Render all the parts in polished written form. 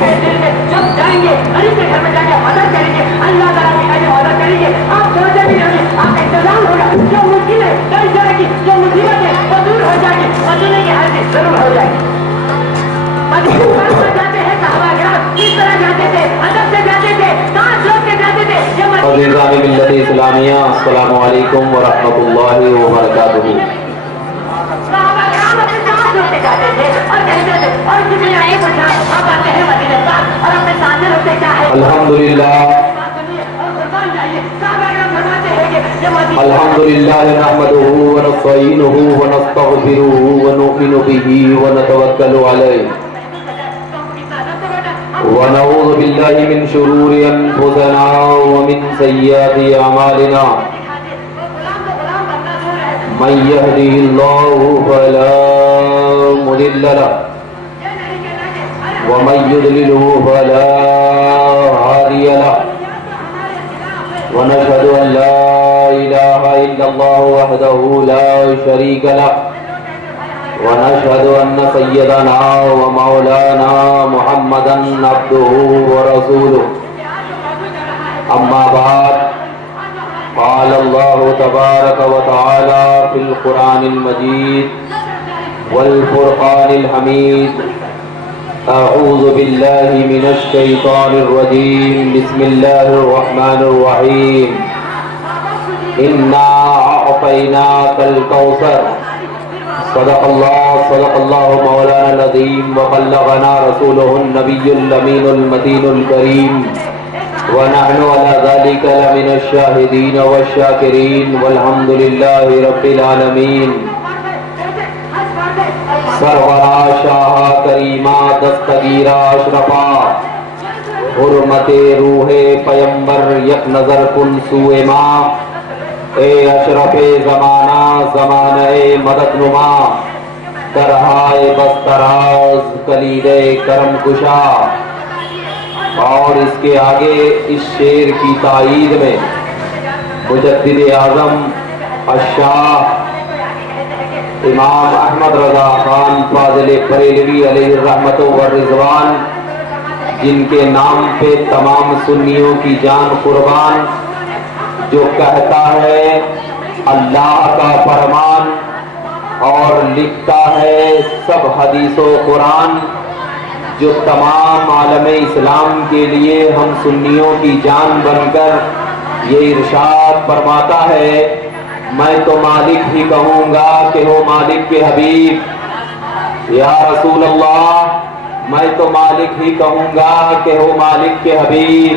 میرے دل میں جب جائیں گے غریب کے گھر میں جا کے مدد کریں گے, اللہ تعالیٰ کی مدد کریں گے. آپ سوچے بھی نہیں, آپ کا انتظام ہوگا. جو مشکلیں ڈر جائے گی, جو مصیبتیں وہ دور ہو جائیں گی, مدینے کی حاضری ضرور ہو جائے گی. مدینے پر جاتے ہیں صحابہ کرام کس طرح جاتے تھے, ادب سے جاتے تھے, کہاں چھوڑ کے جاتے تھے. عزیزان ملت اسلامیہ, السلام علیکم ورحمۃ اللہ وبرکاتہ. صحابہ کرام اپنے کہاں چھوڑ کے جاتے تھے اور کہتے تھے, اور کسی نے نہیں پوچھا, آپ آتے ہیں مدینے پاک اور اپنے سامنے رکھتے کیا ہے. الحمدللہ الحمدللہ نحمده ونستعینه ونستغفره ونؤمن به ونتوکل علیہ ونعوذ باللہ من شرور انفسنا ومن سیئات اعمالنا من يهده الله فلا مضل له ومن يضلله فلا هادي له ونشهد أن لا إله إلا الله وحده لا شريك له ونشهد أن سيدنا ومولانا محمدا عبده ورسوله. أما بعد, قال الله تبارك وتعالى في القرآن المجيد والفرقان الحميد, أعوذ بالله من الشيطان الرجيم, بسم الله الرحمن الرحيم, إنا أعطيناك الكوثر. صدق الله مولانا العظيم, وبلغنا رسوله النبي الأمين المتين الكريم, ونحن على ذلك لمن الشاهدين والشاكرين, والحمد لله رب العالمين. سرورا شاہ کریمہ دستگیرہ اشرفا, حرمت روح پیمبر یک نظر کن سوئے ماں, اے اشرف زمانہ زمانہ مدد نما, درہائے بستراز کلید کرم کشا. اور اس کے آگے اس شعر کی تائید میں مجدد اعظم الشاہ امام احمد رضا خان فاضل بریلوی علیہ الرحمت والرضوان, جن کے نام پہ تمام سنیوں کی جان قربان, جو کہتا ہے اللہ کا فرمان اور لکھتا ہے سب حدیث و قرآن, جو تمام عالم اسلام کے لیے ہم سنیوں کی جان بن کر یہ ارشاد فرماتا ہے, میں تو مالک ہی کہوں گا کہ ہو مالک کے حبیب. یا رسول اللہ, میں تو مالک ہی کہوں گا کہ ہو مالک کے حبیب,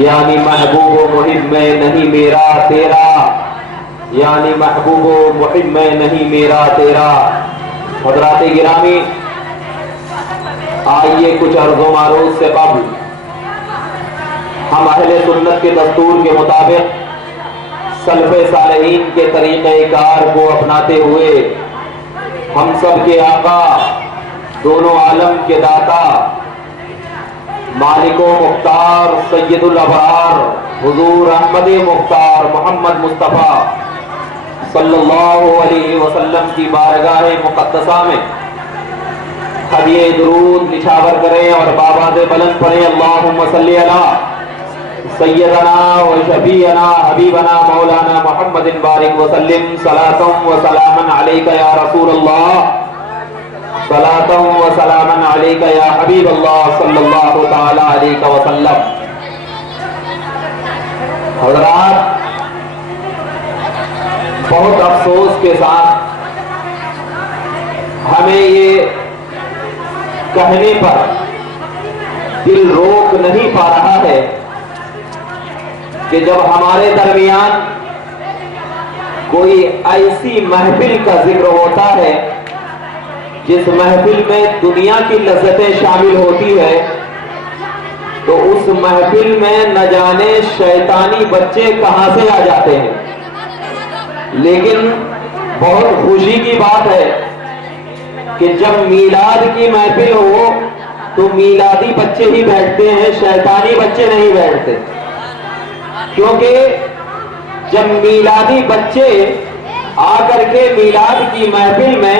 یعنی محبوب و محب میں نہیں میرا تیرا, یعنی محبوب و محب میں نہیں میرا تیرا. حضرات گرامی, آئیے کچھ عرض و معروض سے قبل ہم اہل سنت کے دستور کے مطابق سلف صالحین کے طریقہ کار کو اپناتے ہوئے ہم سب کے آقا, دونوں عالم کے داتا, مالک و مختار, سید الابرار حضور احمد مختار محمد مصطفیٰ صلی اللہ علیہ وسلم کی بارگاہ مقدسہ میں ہدیہ درود نچھاور کریں اور بآواز بلند پڑھیں, اللہم صلی علی سیدنا و شفیعنا حبیبنا مولانا محمد بارک وسلم, صلاۃ و سلاما علیک یا رسول اللہ, صلاۃ و سلاما علیک یا حبیب اللہ صلی اللہ تعالی علیہ وسلم. حضرات, بہت افسوس کے ساتھ ہمیں یہ کہنے پر دل روک نہیں پا رہا ہے کہ جب ہمارے درمیان کوئی ایسی محفل کا ذکر ہوتا ہے جس محفل میں دنیا کی لذتیں شامل ہوتی ہے, تو اس محفل میں نہ جانے شیطانی بچے کہاں سے آ جاتے ہیں. لیکن بہت خوشی کی بات ہے کہ جب میلاد کی محفل ہو تو میلادی بچے ہی بیٹھتے ہیں, شیطانی بچے نہیں بیٹھتے. کیونکہ جب میلادی بچے آ کر کے میلاد کی محفل میں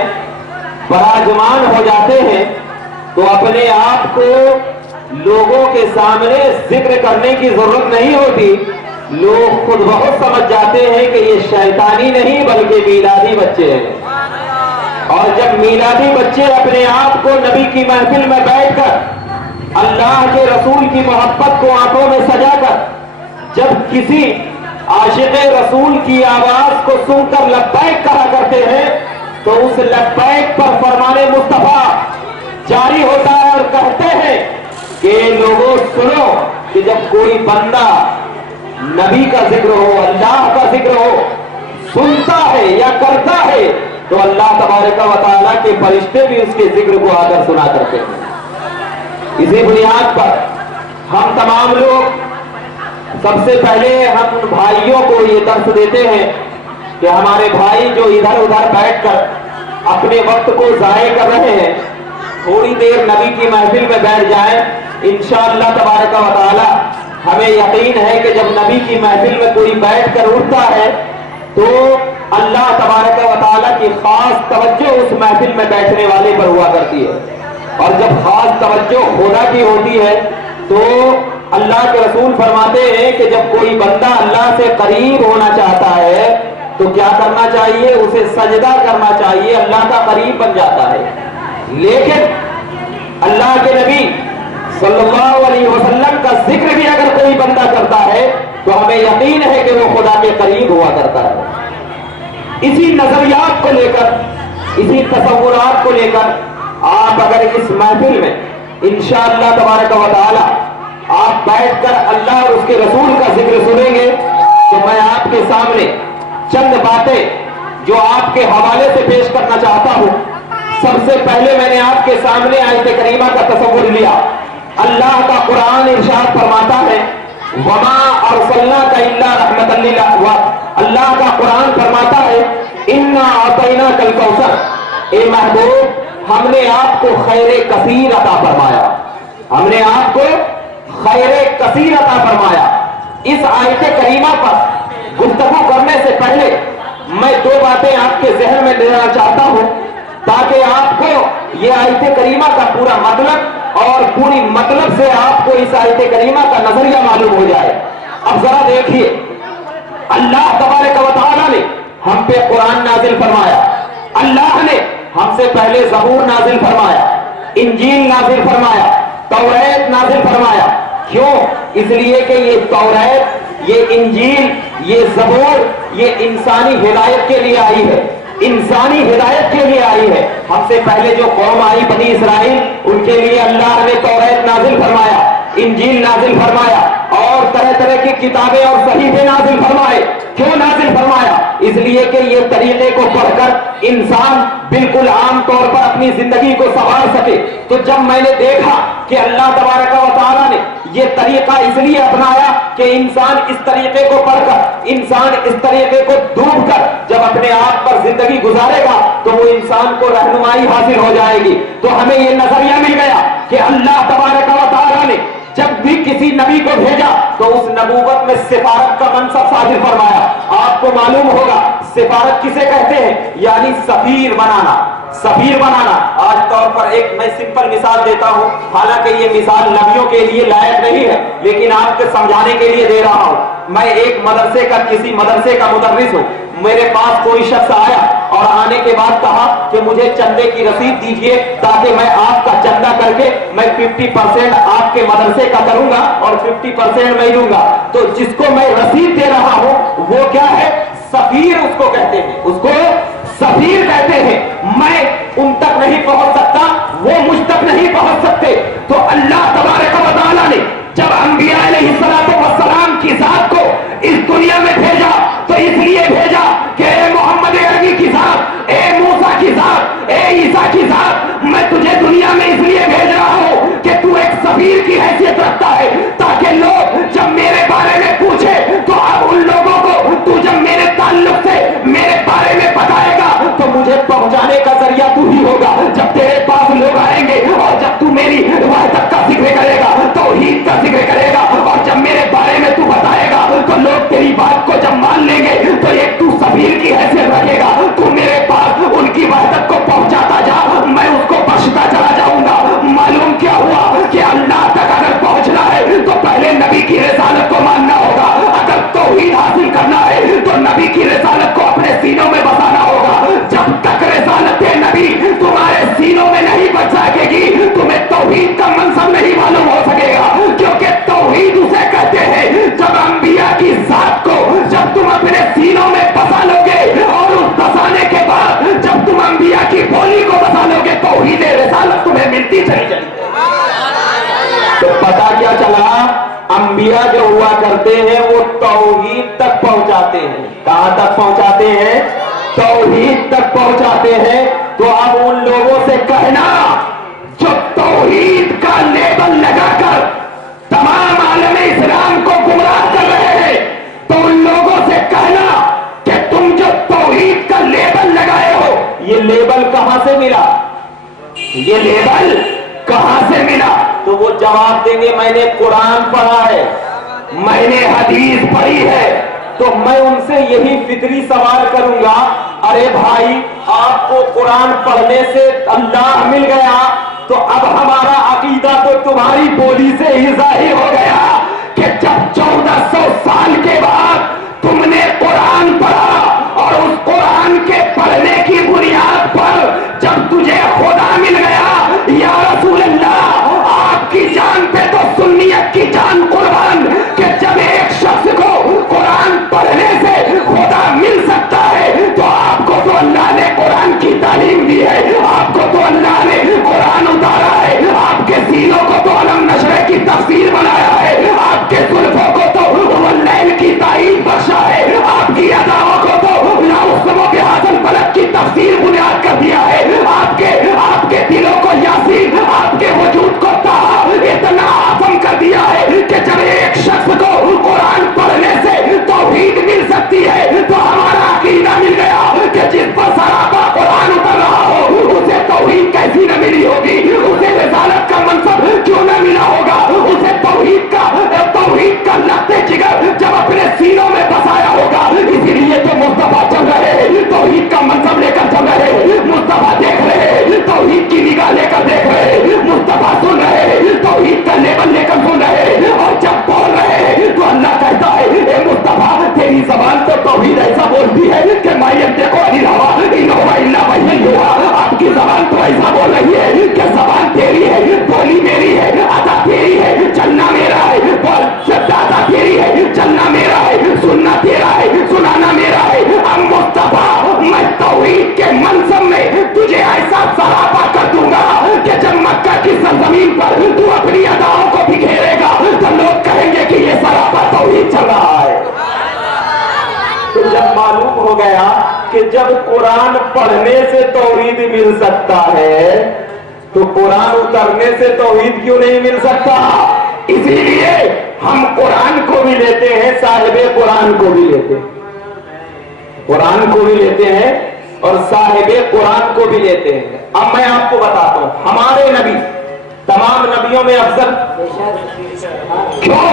براجمان ہو جاتے ہیں تو اپنے آپ کو लोगों के सामने जिक्र करने की जरूरत नहीं होती। लोग खुद बहुत समझ जाते हैं कि ये शैतानी नहीं बल्कि मीलादी बच्चे हैं। और जब मीलादी बच्चे अपने आप को नबी की महफिल में बैठकर अल्लाह के रसूल की मोहब्बत को आंखों में सजाकर जब किसी आशिक़ रसूल की आवाज को सुनकर लब्बैक कहा करते हैं तो उस लब्बैक पर फरमाने मुस्तफा जारी होता है और कहते हैं कि लोगों सुनो कि जब कोई बंदा नबी का जिक्र हो, अल्लाह का जिक्र हो, सुनता है या करता है तो अल्लाह तबारक व तआला के फरिश्ते भी उसके जिक्र को आकर सुना करते हैं। इसी बुनियाद पर हम तमाम लोग सबसे पहले हम उन भाइयों को ये दर्श देते हैं कि हमारे भाई जो इधर उधर बैठकर अपने वक्त को जाये कर रहे हैं, थोड़ी देर नबी की महफिल में बैठ जाएं। इंशाअल्लाह तबारक व तआला हमें यकीन है कि जब नबी की महफिल में कोई बैठकर उठता है तो अल्लाह तबारक व तआला की खास तवज्जो उस महफिल में बैठने वाले पर हुआ करती है। और जब खास तवज्जो खुदा की होती है तो अल्लाह के रसूल फरमाते हैं कि जब कोई बंदा अल्लाह से करीब होना चाहता है तो क्या करना चाहिए, उसे सजदा करना चाहिए, अल्लाह का करीब बन जाता है। लेकिन अल्लाह के नबी सल्लल्लाहु अलैहि वसल्लम का जिक्र भी अगर कोई बंदा करता है तो हमें यकीन है कि वो खुदा के करीब हुआ करता है। इसी नजरियात को लेकर, इसी तसव्वुरात को लेकर आप अगर इस महफिल में इंशाअल्लाह तबारक व तआला आप बैठकर अल्लाह और उसके रसूल का जिक्र सुनेंगे तो मैं आपके सामने चंद बातें जो आपके हवाले से पेश करना चाहता हूं। सबसे पहले मैंने आपके सामने आयत करीमा का तसव्वुर लिया। अल्लाह का कुरान इरशाद फरमाता है वमा अरसलनाका इल्ला रहमतन लिल आलमीन। अल्लाह का कुरान फरमाता है इन्ना अतैनाकल कौसर, ए महबूब हमने आपको खैर कसीर अता फरमाया, हमने आपको खैर कसीर अता फरमाया। इस आयत करीमा पर गुफ्तगू करने से पहले मैं दो बातें आपके जहन में लेना चाहता हूं ताकि आपको यह आयत करीमा का पूरा मतलब और पूरी मतलब से आपको इस आयत करीमा का नजरिया मालूम हो जाए। अब जरा देखिए, अल्लाह तबारक व तआला ने हम पे कुरान नाजिल फरमाया, अल्लाह ने हमसे पहले ज़बूर नाजिल फरमाया, इंजील नाजिल फरमाया, तौरात नाजिल फरमाया। क्यों? इसलिए कि ये तौरात, ये इंजील, ये ज़बूर ये इंसानी हिदायत के लिए आई है, इंसानी हिदायत के लिए आई है। हमसे पहले जो कौम आई बनी इसराइल, उनके लिए अल्लाह ने तौरात नाजिल फरमाया, इंजील नाजिल फरमाया और तरह तरह की किताबें और सहीफे नाजिल फरमाए। क्यों नाजिल फरमाया? इसलिए कि ये तरीके को पढ़कर इंसान बिल्कुल आम तौर पर अपनी जिंदगी को संवार सके। तो जब मैंने देखा कि अल्लाह तबारक व तआला ने ये तरीका इसलिए अपनाया कि इंसान इस तरीके को पढ़कर, इंसान इस तरीके को डूबकर जब अपने आप पर जिंदगी गुजारेगा तो वो इंसान को रहनुमाई हासिल हो जाएगी। तो हमें ये नजरिया मिल गया कि अल्लाह तबारक व तआला ने जब भी किसी नबी को भेजा तो उस नबूवत में सिफारत का मनसब साजिल फरमाया। आपको मालूम होगा सिफारत किसे कहते हैं, यानी सफीर बनाना, सफीर बनाना। आज तौर पर एक मैं सिंपल मिसाल देता हूं, हालांकि ये मिसाल नबियों के लिए लायक नहीं है लेकिन आपको समझाने के लिए दे रहा हूं। मैं एक मदरसे का, किसी मदरसे का मुदर्रिस हूं। मेरे पास कोई शख्स आया और आने के बाद कहा कि मुझे चंदे की रसीद दीजिए ताकि मैं आपका चंदा करके मैं 50% आपके मदरसे का करूंगा और 50% मैं दूंगा। तो जिसको मैं रसीद दे रहा हूं वो क्या है? सफीर उसको कहते हैं, उसको सफीर कहते हैं। मैं उन तक नहीं पहुंच सकता, वो मुझ तक नहीं पहुंच सकते। तो अल्लाह तबारक व तआला ने जब अंबिया अलैहिस्सलातु वस्सलाम की जात को इस दुनिया में भेजा तो इसलिए भेजा कि ए मोहम्मद अरबी की जात, ए मूसा की जात, ए ईसा की जात, मैं तुझे दुनिया में इसलिए भेज रहा हूं कि तू एक सफीर की हैसियत रखता है ताकि लोग जब मेरे बारे में पूछे तो अब उन लोगों को तू जब मेरे ताल्लुक से मेरे बारे में बताएगा तो मुझे पहुंचाने का जरिया तू ही होगा। जब तेरे पास लोग आएंगे और जब तू अंबिया जो हुआ करते हैं वो तौहीद तक पहुंचाते हैं। कहां तक पहुंचाते हैं? तौहीद तक पहुंचाते हैं। तो अब उन लोगों से कहना जो तौहीद का लेबल लगाकर तमाम आलम इस्लाम को गुमराह कर रहे हैं, तो उन लोगों से कहना कि तुम जो तौहीद का लेबल लगाए हो, ये लेबल कहां से मिला? ये लेबल कहां से मिला? तो वो जवाब देंगे मैंने कुरान पढ़ा है, मैंने हदीस पढ़ी है। तो मैं उनसे यही फितरी सवाल करूंगा, अरे भाई आपको कुरान पढ़ने से अल्लाह मिल गया, तो अब हमारा अकीदा तो तुम्हारी बोली से ही जाहिर हो गया कि जब 1400 साल के बाद तुमने कुरान पढ़ा और उस कुरान के पढ़ने की बुनियाद पर जब तुझे खुदा मिल गया, या रसूल अल्लाह आपकी जान पे तो सुन्नियत की जान कुर्बान, कि जब एक शख्स को कुरान पढ़ने से खुदा मिल सकता है, तो आपको तो अल्लाह ने कुरान की तालीम दी है, आपको तो अल्लाह ने कुरान उतारा है, आपके सीनों को तो अलम नशरे की तफसीर बनाया है, आपके जुल्फों को तो वल्लैल की तारीफ बख्शा है, आपकी अदाओं को तो लाउस्मों के हासन फलक की तफसीर बुनियाद कर दिया है, आपके दिलों को यासीन, आपके वजूद को ताहा इतना आसम कर दिया है कि जब एक शख्स को कुरान पढ़ने से तौहीद मिल सकती है, तो हमारा अकीदा मिल गया कि जिस पर सरापा कुरान उतर रहा हो उसे तौहीद कैसी न मिली होगी, उसे रिसालत का मनसब क्यों न मिला होगा, उसे तौहीद का लफ्ते जिगर जब अपने सीनों में बसाया होगा। इसीलिए तो मुस्तफा चल रहे हैं, तौहीद का मनसब लेकर चल रहे हैं, मुस्तफा देख रहे हैं, तौहीद की निगाह लेकर देख रहे हैं, मुस्तफा सुन रहे हैं, तौहीद का लेबल लेकर सुन रहे हैं, और जब बोल रहे हैं तो अल्लाह कहता है ए मुस्तफा तेरी जबान तो तौहीद ऐसा बोलती है कि मैं देखो अनिल हवा इल्ला वही हुआ, आपकी जबान तो ऐसा बोल रही है कि जबान तेरी है, बोली मेरी है, अदा तेरी है, चलना मेरा है, बोल दादा तेरी है, चलना मेरा है, सुनना तेरा है, सुनाना मेरा है। अब मुस्तफा मैं तौहीद के मनसब में तुझे ऐसा सरापा कर दूंगा कि जब मक्का की सरजमीन पर तू अपनी अदाओं को बिखेरेगा तो लोग कहेंगे कि ये सरापा तौहीद चल रहा है। तो जब मालूम हो गया कि जब कुरान पढ़ने से तौहीद मिल सकता है, तो कुरान उतरने से तौहीद क्यों नहीं मिल सकता? इसीलिए हम कुरान को भी लेते हैं, साहिबे कुरान को भी लेते हैं, कुरान को भी लेते हैं और साहिबे कुरान को भी लेते हैं। अब मैं आपको बताता हूं, हमारे नबी तमाम नबियों में अफजल क्यों?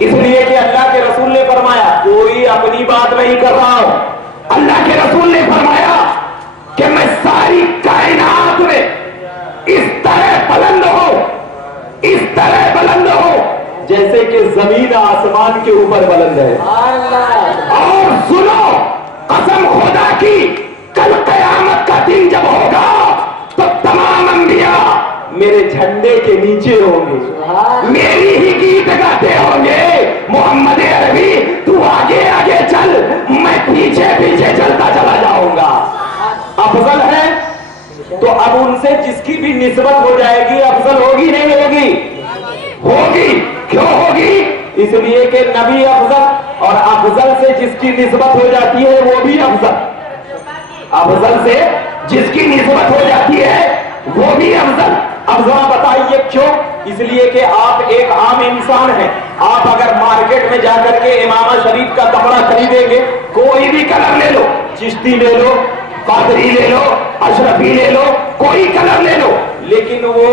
इसलिए कि अल्लाह के रसूल ने फरमाया, कोई अपनी बात नहीं कर रहा हूं, अल्लाह के रसूल ने फरमाया कि मैं सारी कायनात में इस तरह बुलंद हो जैसे कि जमीन आसमान के ऊपर बुलंद है। और सुनो, कसम खुदा की, कल कयामत का दिन जब होगा तो तमाम अंबिया मेरे झंडे के नीचे होंगे, मेरी ही गीत गाते होंगे, मोहम्मद अरबी तू आगे आगे चल, मैं पीछे पीछे चलता चला जाऊंगा। अफजल है तो अब उनसे जिसकी भी निस्बत हो जाएगी अफजल होगी नहीं होगी? होगी। क्यों होगी? इसलिए कि नबी अफजल और अफजल से जिसकी निस्बत हो जाती है वो भी अफजल, अफजल से जिसकी निस्बत हो जाती है वो भी अफजल। अब जरा बताइए क्यों? इसलिए कि आप एक आम इंसान हैं, आप अगर मार्केट में जाकर के इमामा शरीफ का कपड़ा खरीदेंगे, कोई भी कलर ले लो, चिश्ती ले लो, कादरी ले लो, अशरफी ले लो, कोई कलर ले लो, लेकिन वो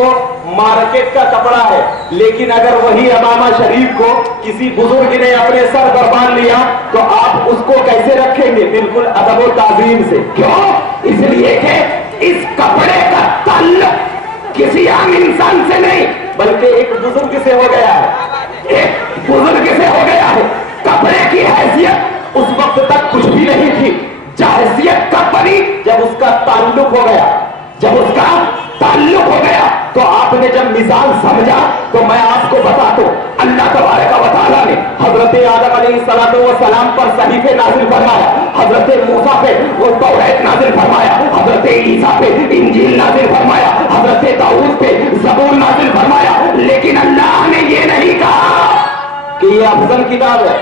मार्केट का कपड़ा है। लेकिन अगर वही इमामा शरीफ को किसी बुजुर्ग ने अपने सर पर बांध लिया तो आप उसको कैसे रखेंगे? बिल्कुल अदब और ताजीम से। क्यों? इसलिए कि इस कपड़े का ताल्लुक किसी आम इंसान से नहीं बल्कि एक बुजुर्ग से हो गया है, एक बुजुर्ग से हो गया है। कपड़े की हैसियत उस वक्त तक कुछ भी नहीं थी, हैसियत कब बनी? जब उसका ताल्लुक हो गया, जब उसका ताल्लुक हो गया। तो आपने जब मिसाल समझा तो मैं आपको बता दूं, अल्लाह तबारक व तआला ने हजरत आदम अलैहिस्सलातु वस्सलाम पर सहीफे नाजिल फरमाया, हजरत मूसा पे वो तौरात नाजिल फरमाया, हजरत ईसा पे इंजील नाजिल फरमाया, हजरत दाऊद पे ज़बूर नाजिल फरमाया। लेकिन अल्लाह ने ये नहीं कहा ये अफजल किताब है।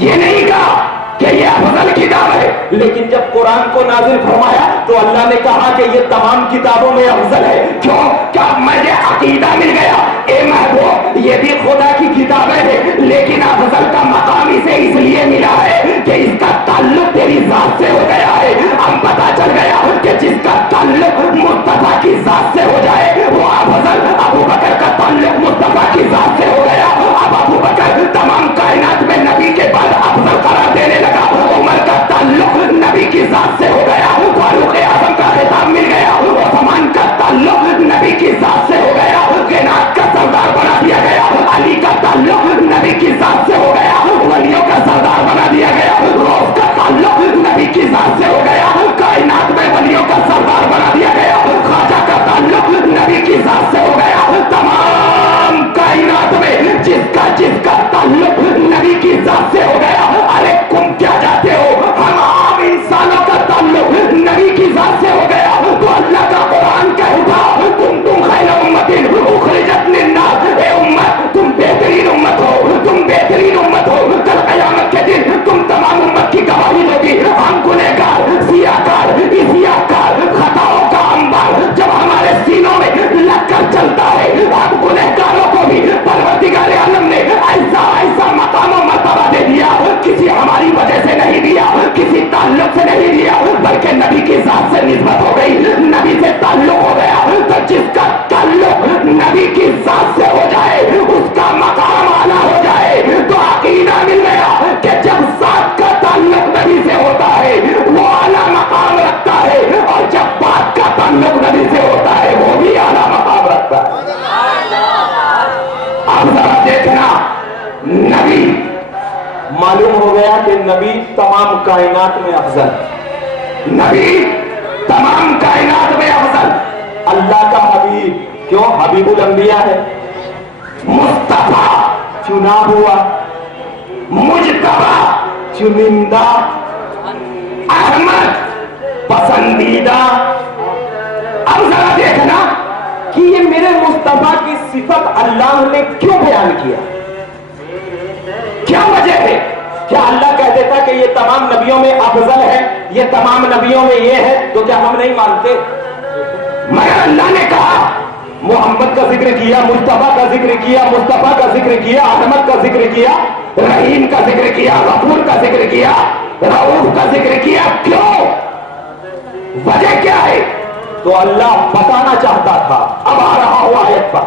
ये नहीं कहा कि ये अफजल किताब है, लेकिन जब कुरान को नाजिल फरमाया तो अल्लाह ने कहा कि ये तमाम किताबों में अफजल है। क्यों? क्या मुझे अकीदा मिल गया, ए महबूब ये भी खुदा की किताबें है, लेकिन अफजल का मकाम इसे इसलिए मिला है कि इसका ताल्लुक तेरी जात से हो गया है। अब पता चल गया कि जिसका ताल्लुक मुस्तफा की जात से हो जाए वो अफजल। अबू बकर का ताल्लुक मुस्तफा की जात से हो गया, अब अबू बकर तमाम कायनात में नबी के बाद अफजल करार देने लगा। उमर का ताल्लुक नबी की जात से हो गया, फारूक आजम का खिताब मिल गया, उस्मान का ताल्लुक नबी की जात से हो गया, गिनात का सरदार बना दिया गया, अली का ताल्लुक नबी की जात से हो गया, वलियों का सरदार बना दिया गया, रोज का ताल्लुक नबी की जात से हो गया, कायनात में वलियों का सरदार बना दिया गया, ख्वाजा का ताल्लुक नबी की जात से हो गया। तमाम कायनात में जिसका ताल्लुक नबी की जात से हो गया, अरे तुम क्या जाते हो, हम आम इंसानों का ताल्लुक नबी की जात से हो गया। तो अल्लाह का कुरान कहता तुम खैर उम्मतिन उखरिजत लिन्नास, ए उम्मत तुम बेहतरीन उम्मत हो, तुम बेहतरीन उम्मत हो। कल क़यामत के दिन तुम तमाम उम्मत की गवाही दोगी। हम गुनहगार, सियाकार, इसियाकार, खताओं का अंबार जब हमारे सीनों में लगकर चलता है, अब गुनहगारों को भी परवरदिगार आलम ने ऐसा मकाम और मर्तबा दे दिया। किसी हमारी वजह से नहीं दिया, किसी ताल्लुक से नहीं दिया, बल्कि नबी की जात से निस्बत हो गई, नबी से ताल्लुक हो गया। तो जिसका ताल्लुक नबी की जात से हो जाए उसका मकाम आला हो जाए। तो अकीदा मिल गया कि जब जात का ताल्लुक नबी से होता है वो आला मकाम रखता है, और जब बात का ताल्लुक नबी से होता है वो भी आला मकाम रखता है। अब जरा देखना, नबी मालूम हो गया कि नबी तमाम कायनात में अफजल, नबी तमाम कायनात में अफजल, अल्लाह का हबीब। क्यों? हबीबुल अंबिया है, मुस्तफा चुना हुआ, मुजतबा चुनिंदा, अहमद पसंदीदा। अब जरा देखना कि ये मेरे मुस्तफा की सिफत अल्लाह ने क्यों बयान किया, क्या वजह है? क्या अल्लाह कह देता कि ये तमाम नबियों में अफजल है, ये तमाम नबियों में ये है, तो क्या हम नहीं मानते? मगर अल्लाह ने कहा, मोहम्मद का जिक्र किया, मुस्तफा का जिक्र किया, मुस्तफा का जिक्र किया, अहमद का जिक्र किया, रहीम का जिक्र किया, गफूर का जिक्र किया, रऊफ का जिक्र किया। क्यों? वजह क्या है? तो अल्लाह बताना चाहता था। अब आ रहा हूं आयत पर,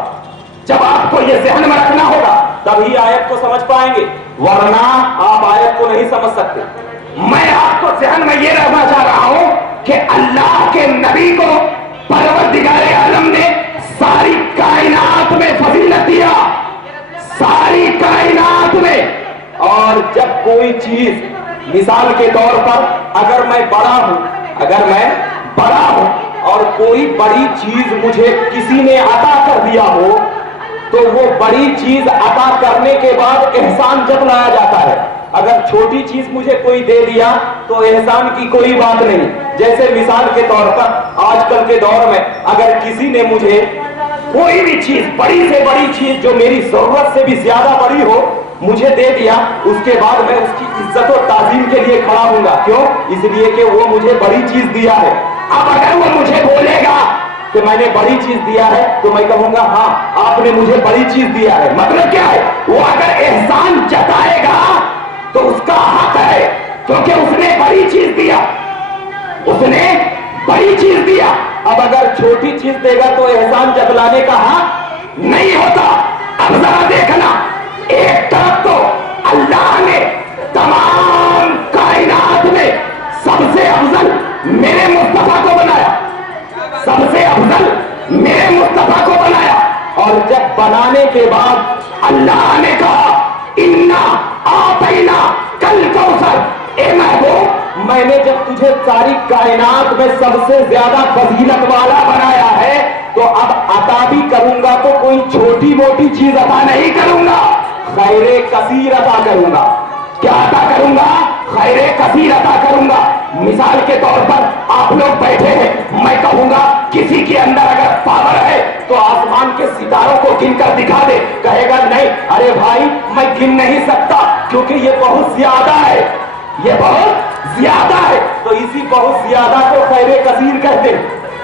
जब आपको ये ज़हन में रखना होगा तभी आयत को समझ पाएंगे, वरना आप आयत को नहीं समझ सकते। मैं आपको ज़हन में ये रखना चाह रहा हूं कि अल्लाह के नबी को परवरदिगार आलम ने सारी कायनात में फजीलत दिया, सारी कायनात में। और जब कोई चीज, मिसाल के तौर पर अगर मैं बड़ा हूं और कोई बड़ी चीज मुझे किसी ने अता कर दिया हो, तो वो बड़ी चीज अता करने के बाद एहसान जतलाया जाता है। अगर छोटी चीज मुझे कोई दे दिया तो एहसान की कोई बात नहीं। जैसे मिसाल के तौर पर आजकल के दौर में अगर किसी ने मुझे कोई भी चीज, बड़ी से बड़ी चीज जो मेरी जरूरत से भी ज्यादा बड़ी हो, मुझे दे दिया, उसके बाद मैं उसकी इज्जत और ताजीम के लिए खड़ा हूंगा। क्यों? इसलिए कि वो मुझे बड़ी चीज दिया है। अब अगर वो मुझे बोलेगा कि मैंने बड़ी चीज दिया है, तो मैं कहूंगा हाँ आपने मुझे बड़ी चीज दिया है। मतलब क्या है? वो अगर एहसान जताएगा तो उसका हक है, क्योंकि उसने बड़ी चीज दिया, उसने बड़ी चीज दिया। अब अगर छोटी चीज देगा तो एहसान जतलाने का हक नहीं होता। अब जरा देखना, एक तरफ तो अल्लाह ने तमाम कायनात में सबसे अफजल मेरे मुस्तफा को बनाया, सबसे अफजल मेरे मुस्तफा को बनाया। और जब बनाने के बाद अल्लाह ने कहा इन्ना आतैना कल कौसर, ए महबूब मैंने जब तुझे सारी कायनात में सबसे ज्यादा फजीलत वाला बनाया है, तो अब अता भी करूंगा तो कोई छोटी मोटी चीज अता नहीं करूंगा, खैरे कसीर अता करूंगा। क्या अता करूंगा? खैरे कसीर अता करूंगा। मिसाल के तौर पर آپ لوگ بیٹھے ہیں, میں کہوں گا کسی کے اندر اگر پاور ہے تو آسمان کے ستاروں کو گن کر دکھا دے. کہے گا نہیں, ارے بھائی میں گن نہیں سکتا کیونکہ یہ بہت زیادہ ہے, یہ بہت زیادہ ہے. تو اسی بہت زیادہ کو خیر کثیر کہتے ہیں,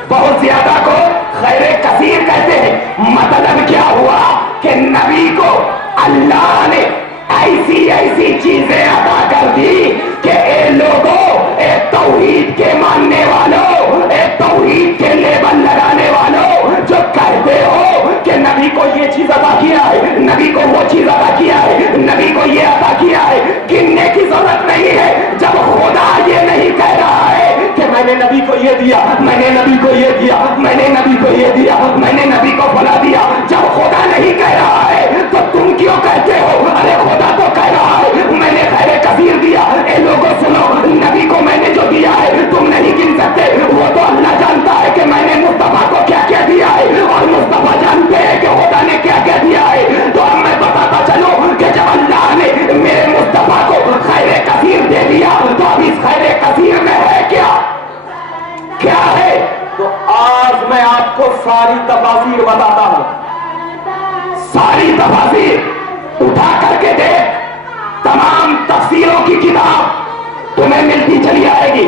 بہت زیادہ کو خیر کثیر کہتے ہیں. مطلب کیا ہوا کہ نبی کو اللہ نے ایسی ایسی چیزیں عطا کر دی کہ اے لوگوں, اے توحید کے ماننے والوں, اے توحید کے لیبل لگانے والوں, جو کہتے ہو کہ نبی کو یہ چیز عطا کیا ہے, نبی کو وہ چیز عطا کیا ہے, نبی کو یہ عطا کیا ہے, گننے کی ضرورت نہیں ہے. جب خدا یہ نہیں کہہ رہا ہے کہ میں نے نبی کو یہ دیا, میں نے نبی کو یہ دیا, میں نے نبی کو یہ دیا, میں نے نبی کو فلا دیا, جب خدا نہیں کہہ رہا ہے تو تم کیوں کہتے ہو ارے خدا تو کہہ رہا ہے میں نے خیر کثیر دیا. اے لوگوں سنو, نبی کو میں نے جو دیا ہے تم نہیں گن سکتے, وہ تو اللہ جانتا ہے کہ میں نے مصطفیٰ کو کیا کیا دیا ہے, اور مصطفیٰ جانتے ہیں کہ خدا نے کیا کیا دیا ہے. تو اب میں بتاتا چلوں کہ جب اللہ نے میرے مصطفیٰ کو خیر کثیر دے دیا تو اب اس خیر کثیر میں ہے کیا, کیا ہے؟ تو آج میں آپ کو ساری تفاسیر بتاتا ہوں, ساری تفاسیر اٹھا کر کے دیکھ, تمام تفسیروں کی کتاب تمہیں ملتی چلی آئے گی.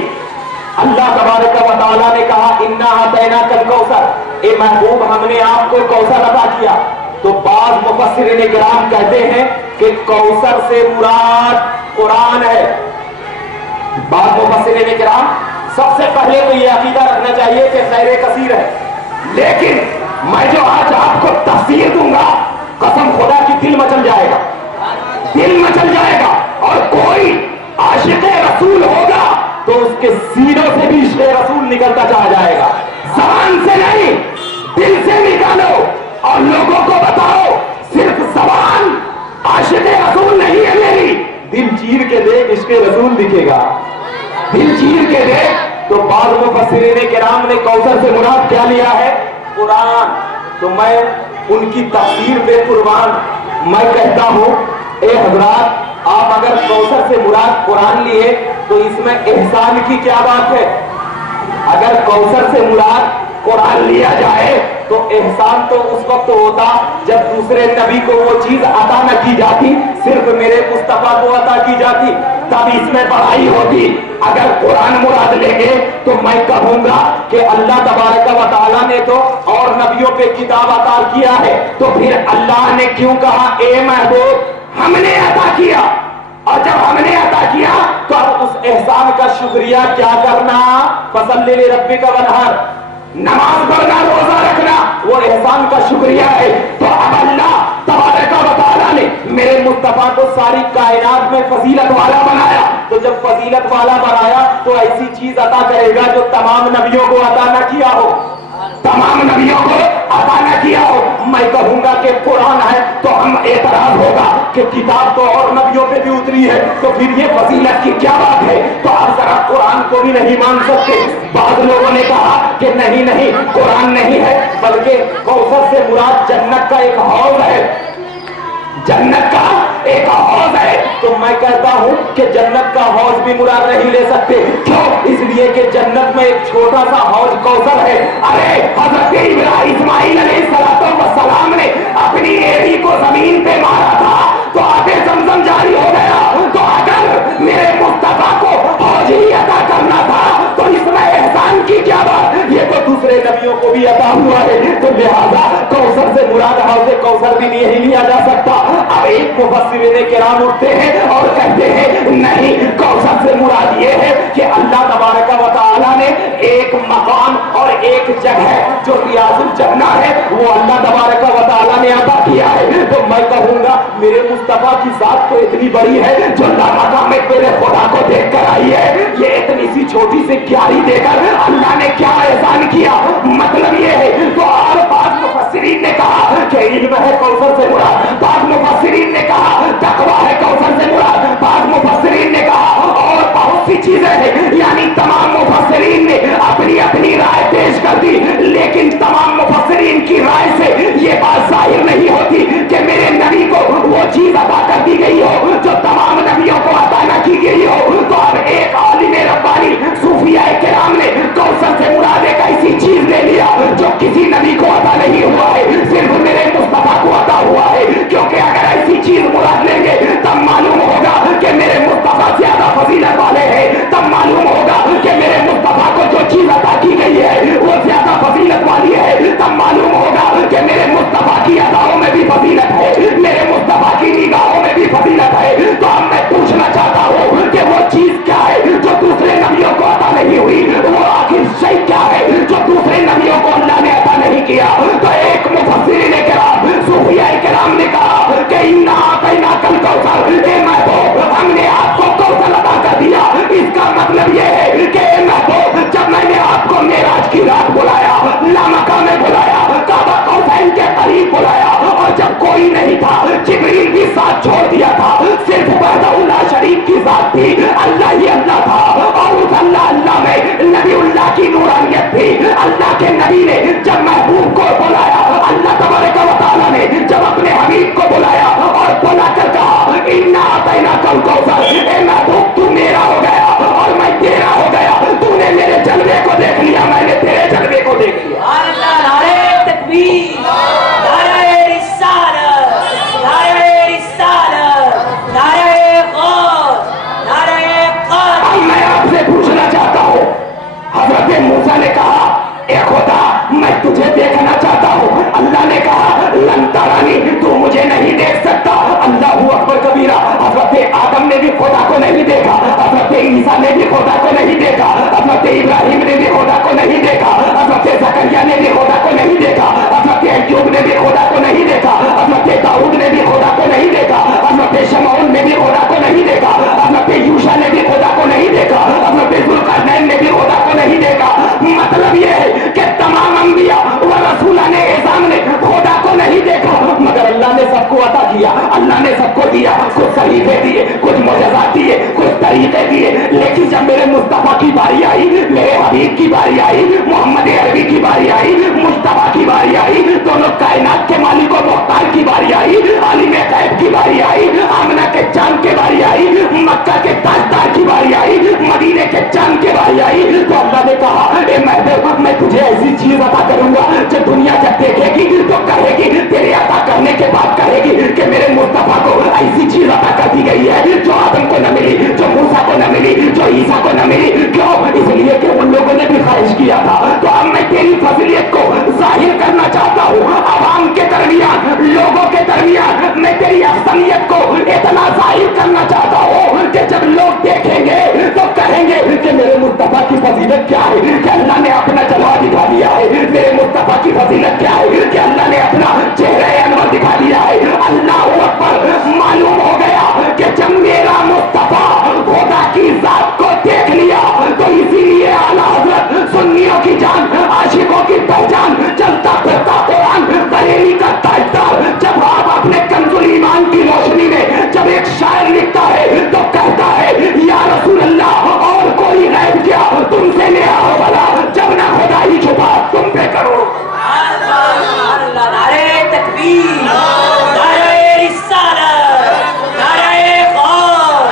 اللہ تبارک و تعالیٰ نے کہا انا اعطیناک الکوثر, اے محبوب ہم نے آپ کو کوثر عطا کیا. تو بعض مفسرین کرام کہتے ہیں کہ کوثر سے مراد قرآن ہے. بعض مفسرین کرام, سب سے پہلے تو یہ عقیدہ رکھنا چاہیے کہ خیر کثیر ہے, لیکن میں جو آج آپ کو تفسیر دوں گا قسم خدا کی دل مچل جائے گا, دل مچل جائے گا. اور کوئی عاشق رسول ہوگا تو اس کے سینوں سے بھی عشق رسول نکلتا چلا جائے گا. زبان سے نہیں, دل سے نکالو اور لوگوں کو بتاؤ صرف زبان عاشق رسول نہیں ہے میری, دل چیر کے دیکھ عشق رسول دکھے گا, دل چیر کے دیکھ. تو بعض مفسرین کرام نے کوثر سے مراد کیا لیا ہے, قرآن. تو میں ان کی تفسیر پہ قربان میں کہتا ہوں اے حضرات, آپ اگر کوثر سے مراد قرآن لیے تو اس میں احسان کی کیا بات ہے. اگر کوثر سے مراد قرآن لیا جائے تو احسان تو اس وقت ہوتا جب دوسرے نبی کو وہ چیز عطا نہ کی جاتی, صرف میرے مصطفیٰ کو عطا کی جاتی, تب اس میں بڑائی ہوتی. اگر قرآن مراد لیں گے تو میں کہوں گا کہ اللہ تبارک و تعالیٰ نے تو اور نبیوں پہ کتاب عطا کیا ہے, تو پھر اللہ نے کیوں کہا اے محبوب ہم نے عطا کیا, اور جب ہم نے عطا کیا تو اب اس احسان کا شکریہ کیا کرنا, فصلی لربک وانحر, نماز پڑھنا, روزہ رکھنا, وہ احسان کا شکریہ ہے. تو اب اللہ تبارک و تعالیٰ نے میرے مصطفیٰ کو ساری کائنات میں فضیلت والا بنایا, تو جب فضیلت والا بنایا تو ایسی چیز عطا کرے گا جو تمام نبیوں کو عطا نہ کیا ہو, تمام نبیوں کو عطا نہ کیا ہو. میں کہوں گا کہ قرآن ہے تو ہم اعتراض ہوگا کہ کتاب تو اور نبیوں پہ بھی اتری ہے, تو پھر یہ فضیلت کی کیا بات ہے. تو آپ ذرا قرآن کو بھی نہیں مان سکتے. بعض لوگوں نے کہا کہ نہیں نہیں قرآن نہیں ہے بلکہ کوثر سے مراد جنت کا ایک حوض ہے, جنت کا ایک حوض ہے. تو میں کہتا ہوں کہ جنت کا حوض بھی مراد نہیں لے سکتے. کیوں؟ اس لیے کہ جنت میں ایک چھوٹا سا حوض کوثر ہے. ارے حضرت اسماعیل علیہ السلام نے اپنی ایڑی کو زمین پہ مارا تھا تو آگے زمزم جاری ہو گیا. تو اگر میرے مصطفیٰ کو حوض ہی عطا کرنا تھا تو اس میں احسان کی کیا بات, یہ تو دوسرے نبیوں کو بھی عطا ہوا ہے. تو لہذا کوثر سے مراد حوض کوثر بھی نہیں لیا جا سکتا. اب ایک مفسرین کرام اٹھتے ہیں اور کہتے ہیں نہیں, کوثر سے مراد یہ ہے کہ اللہ تبارک و تعالیٰ نے ایک مقام اور ایک جگہ جو ریاض الجنہ ہے وہ اللہ تبارک و تعالیٰ نے عطا کیا ہے. تو میں کہوں گا میرے مصطفیٰ کی ذات تو اتنی بڑی ہے جو لامقام میرے خدا کو دیکھ کر آئی ہے, یہ اتنی سی چھوٹی سی کیاری دے کر اللہ نے کیا احسان کیا. مطلب یہ ہے. تو اور بعض مفسرین نے کہا کہ علم ہے کوثر سے مراد, بعض مفسرین نے کہا تقویٰ ہے کوثر سے مراد, بعض مفسرین نے کہا اور بہت سی چیزیں ہیں. یعنی تمام مفسرین نے اپنی اپنی رائے پیش کر دی, لیکن تمام مفسرین کی رائے سے یہ بات ظاہر نہیں ہوتی کہ میرے نبی کو وہ چیز عطا کر دی گئی ہو جو تمام نبیوں کو عطا نہ کی گئی ہو. تو اب ایک عالم ربانی صوفیاء کرام نے कोई नहीं था, जिब्रील भी साथ छोड़ दिया था, सिर्फ वहदहुल्ला शरीफ की जात थी, अल्लाह ही अल्लाह था। और उस अल्लाह में नबीउल्लाह की नूरानियत थी। अल्लाह के नबी ने जब महबूब को बुलाया, अल्लाह तबारक व तआला ने जब अपने हबीब को बुलाया और बुला कर कहा इन्ना अतैनाकल कौसर, ए महबूब तू मेरा हो गया और मैं तेरा हो गया। तूने मेरे जलवे को देख लिया, मैंने तेरे जलवे को देख लिया। नारे तकबीर, नारे रिसालत, नारे रिसालत, नारे गौस, नारे क़ाद। अब मैं आपसे पूछना चाहता हूँ, हजरत मूसा ने कहा ए खुदा मैं तुझे देखना चाहता हूँ। अल्लाह ने कहा लन तरानी, तू मुझे नहीं देख सकता। अल्लाहू अकबर कबीरा। हजरत आदम ने भी खुदा को नहीं देखा, हजरत ईसा ने भी खुदा को नहीं देखा, हजरत इब्राहिम ने भी खुदा को नहीं देखा, हजरत ज़करिया ने भी खुदा को नहीं देखा, हजरत अय्यूब ने भी खुदा को नहीं देखा, हजरत दाऊद ने भी खुदा को नहीं देखा, हजरत शमऊन ने भी खुदा को नहीं देखा, हजरत यूशा ने भी खुदा को नहीं देखा, हजरत ज़ुल्करनैन ने भी खुदा को नहीं देखा। मतलब यह है कि तमाम अंबिया व रसूला ने इज़ाम ने खुदा को नहीं देखा, मगर अल्लाह ने सबको अता किया, अल्लाह ने सबको दिया। कुछ सलीफे दिए, कुछ मोजज़ात दिए, कुछ तरीके दिए। लेकिन जब मेरे मुस्तफा की बारी आई, मेरे हबीब की बारी आई, मोहम्मद अरबी की बारी आई, मुस्तफा की बारी आई, दोनों कायनात के मालिक और मुख्तार की बारी आई, आलिम गैब की बारी आई, आमना के चांद के बारी आई, मक्का के ताजदार की बारी आई, मदीने के चांद के बारी आई, तो अल्लाह ने कहा ए महबूब मैं तुझे ऐसी चीज अता करूंगा जो दुनिया जब देखेगी तो कहेगी, तेरे अता करने के बाद कहेगी कि मेरे मुस्तफा को ऐसी चीज अता कर दी गई है जो आदम को न मिली, जो मूसा को न मिली, जो ईसा को न मिली। क्यों? इसलिए कि उन लोगों ने भी ख्वाहिश किया था। तो अब मैं तेरी फजीलियत को जाहिर करना चाहता हूँ आवाम के दरमियान, लोगों के दरमियान। मैं तेरी अफसलियत को इतना जाहिर करना चाहता हूँ कि जब लोग देखेंगे तो कहेंगे कि मेरे मुस्तफा की फजीलत क्या है, कि अल्लाह ने अपना जलवा दिखा दिया है। मेरे मुस्तफा की फजीलत क्या है, कि अल्लाह ने अपना चेहरे अनवर दिखा दिया है। अल्लाह अकबर। मालूम हो गया कि जब मेरा मुस्तफा खुदा की जात को देख लिया तो इसीलिए आला हजरत सुन्नियों की जान, आशिकों की पहचान, चलता फिरता कुरान, बरेली का ताजदार, जब आप अपने कंजुल ईमान की रोशनी में जब एक शायर लिखता है तो कहता है या रसूल अल्लाह और कोई गैब क्या तुमसे मेरा हो भला, जब ना खुदा ही छुपा तुम पे करो। नारे तकबीर, नारे रिसालत, नारे गौस,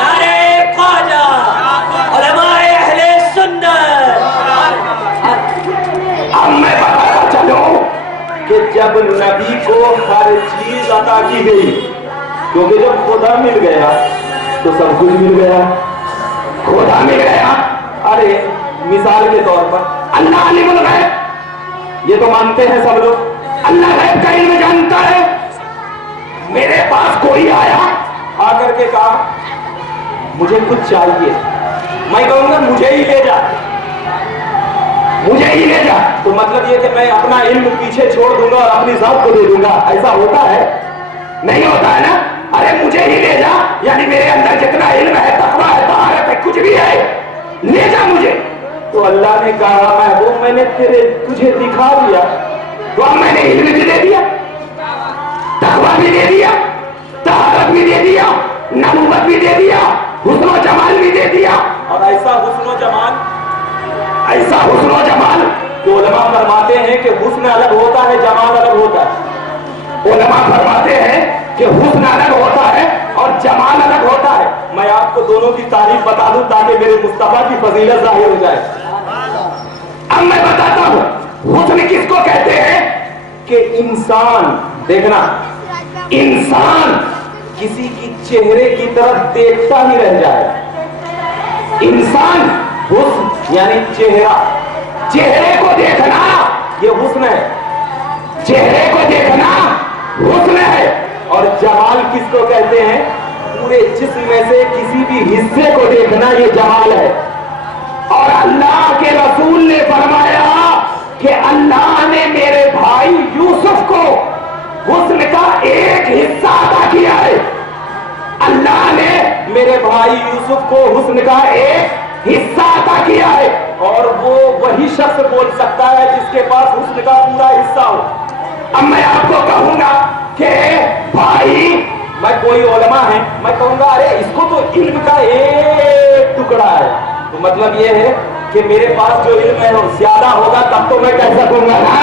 नारे ख्वाजा, उलमाए अहले सुन्नत। अब मैं बताना चलूं कि जब नबी को हर चीज अता की गई, क्योंकि जब खुदा मिल गया तो सब कुछ मिल गया। खुदा मिल गया। अरे मिसाल के तौर पर अल्लाह अलीमुल गैब, ये तो मानते हैं सब लोग, अल्लाह गैब का इल्म जानता है। मेरे पास कोई आया आकर के कहा मुझे कुछ चाहिए, मैं कहूंगा मुझे ही ले जा, मुझे ही ले जा। तो मतलब ये कि मैं अपना इल्म पीछे छोड़ दूंगा और अपनी जात को दे दूंगा, ऐसा होता है? नहीं होता है ना। अरे मुझे ही ले जा, यानी मेरे अंदर जितना इल्म है, तकवा है, तहारत है, कुछ भी है, ले जा मुझे। तो अल्लाह ने कहा महबूब मैंने तुझे दिखा दिया, तो अब मैंने इल्म भी दे दिया, तकवा भी दे दिया, तहारत भी दे दिया, नबूवत भी दे दिया, हुस्न व जमाल भी दे दिया। और ऐसा हुस्न व जमाल, ऐसा हुस्न व जमाल तो उलमा फरमाते हैं कि हुस्न अलग होता है, जमाल अलग होता है। उलमा फरमाते हैं कि हुस्न अलग होता है और जमाल अलग होता है। मैं आपको दोनों की तारीफ बता दूं ताकि मेरे मुस्तफा की फजीलत जाहिर हो जाए। अब मैं बताता हूं हुस्न किसको कहते हैं। कि इंसान, देखना, इंसान किसी की चेहरे की तरफ देखता ही रह जाए। इंसान हुस्न यानी चेहरा, चेहरे को देखना ये हुस्न है। चेहरे को देखना हुस्न है। और जमाल किसको कहते हैं? पूरे जिस्म में से किसी भी हिस्से को देखना, ये जमाल है। और अल्लाह के रसूल ने फरमाया कि अल्लाह ने मेरे भाई यूसुफ को हुस्न का एक हिस्सा अता किया है। अल्लाह ने मेरे भाई यूसुफ को हुस्न का एक हिस्सा अता किया है। और वो वही शख्स बोल सकता है जिसके पास हुस्न का पूरा हिस्सा हो। अब मैं आपको कहूंगा कि भाई मैं कोई उलमा है, मैं कहूंगा अरे इसको तो इल्म का एक टुकड़ा है, तो मतलब ये है कि मेरे पास जो इल्म है वो ज्यादा होगा तब तो मैं कह सकूंगा ना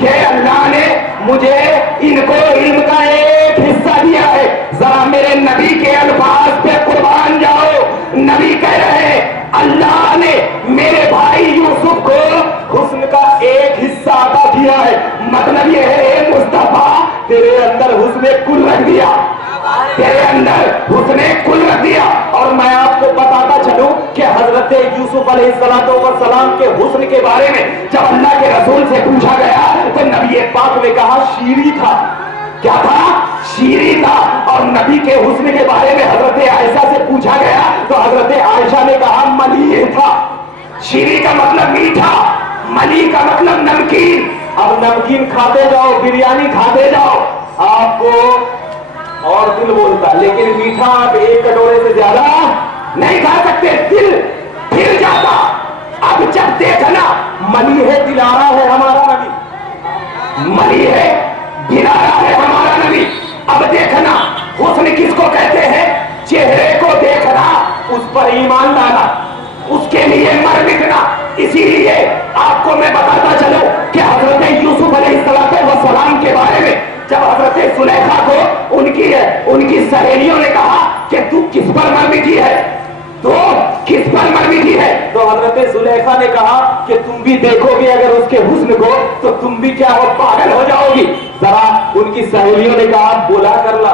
कि अल्लाह ने मुझे इनको इल्म का एक हिस्सा दिया है। जरा मेरे नबी के अल्फाज पे कुर्बान जाओ। नबी कह रहे हैं अल्लाह ने मेरे भाई यूसुफ को हुस्न का एक हिस्सा अता किया है। मतलब ये है मुस्तफा तेरे अंदर हुस्न कुल रख दिया, तेरे अंदर हुस्न कुल रख दिया। और मैं आपको बताता चलूं कि हजरत यूसुफ अलैहिस्सलाम के हुस्न के बारे में जब अल्लाह के रसूल से पूछा गया तो नबी पाक ने कहा शीरी था। क्या था? शीरी था। और नबी के हुस्न के बारे में हजरत आयशा से पूछा गया तो हजरत आयशा ने कहा मलीह था। शीरी का मतलब मीठा, मली का मतलब नमकीन। अब नमकीन खाते जाओ, बिरयानी खाते जाओ, आपको और दिल बोलता, लेकिन मीठा आप एक कटोरे से ज्यादा नहीं खा सकते, दिल फिर जाता। अब जब देखना मली है दिलारा है हमारा नबी, मली है दिलारा है हमारा नबी। अब देखना हुस्न किसको कहते हैं? चेहरे को देखना, उस पर ईमान लाना, उसके लिए मर मिटना। इसीलिए आपको मैं बताता चलूं कि हजरत यूसुफ अलैहिस्सलाम के बारे में जब हजरत सुलेखा को उनकी सहेलियों ने कहा कि तू किस पर मर मिटी है, तो किस पर मर मिटी है, तो हजरत सुलेखा ने कहा कि तुम भी देखोगे अगर उसके हुस्न को तो तुम भी क्या हो, पागल हो जाओगी। जरा उनकी सहेलियों ने कहा बुला कर ला,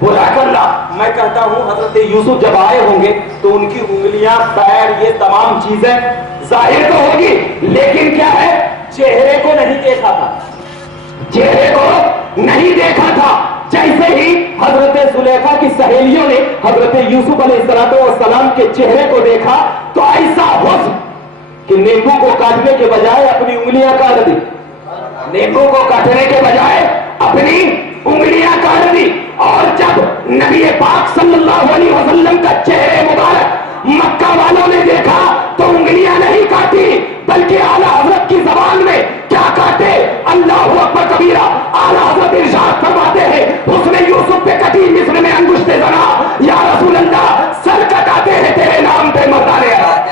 बुला कर ला। मैं कहता हूं हजरत यूसुफ जब आए होंगे तो उनकी उंगलियां, पैर, ये तमाम चीजें जाहिर तो होगी, लेकिन क्या है, चेहरे को नहीं देखा था, चेहरे को नहीं देखा था। जैसे ही हजरत सुलेखा की सहेलियों ने हजरत यूसुफ अलैहिस्सलाम के चेहरे को देखा तो ऐसा हुस्न कि नींबू को काटने के बजाय अपनी उंगलियां काट दी, नींबू को काटने के बजाय अपनी उंगलियां काट दी। और जब नबी पाक सल्लल्लाहु अलैहि वसल्लम का चेहरे मुबारक मक्का वालों ने देखा तो उंगलियां नहीं काटी, बल्कि आला हजरत की जबान में क्या काटे, अल्लाहु अकबर कबीरा। आला हजरत इरशाद फरमाते हैं हुस्न यूसुफ पे कटी मिस्र में अंगुष्ठे ज़रा, या रसूल अल्लाह सर कटाते हैं तेरे नाम पे मर्दाने अरब,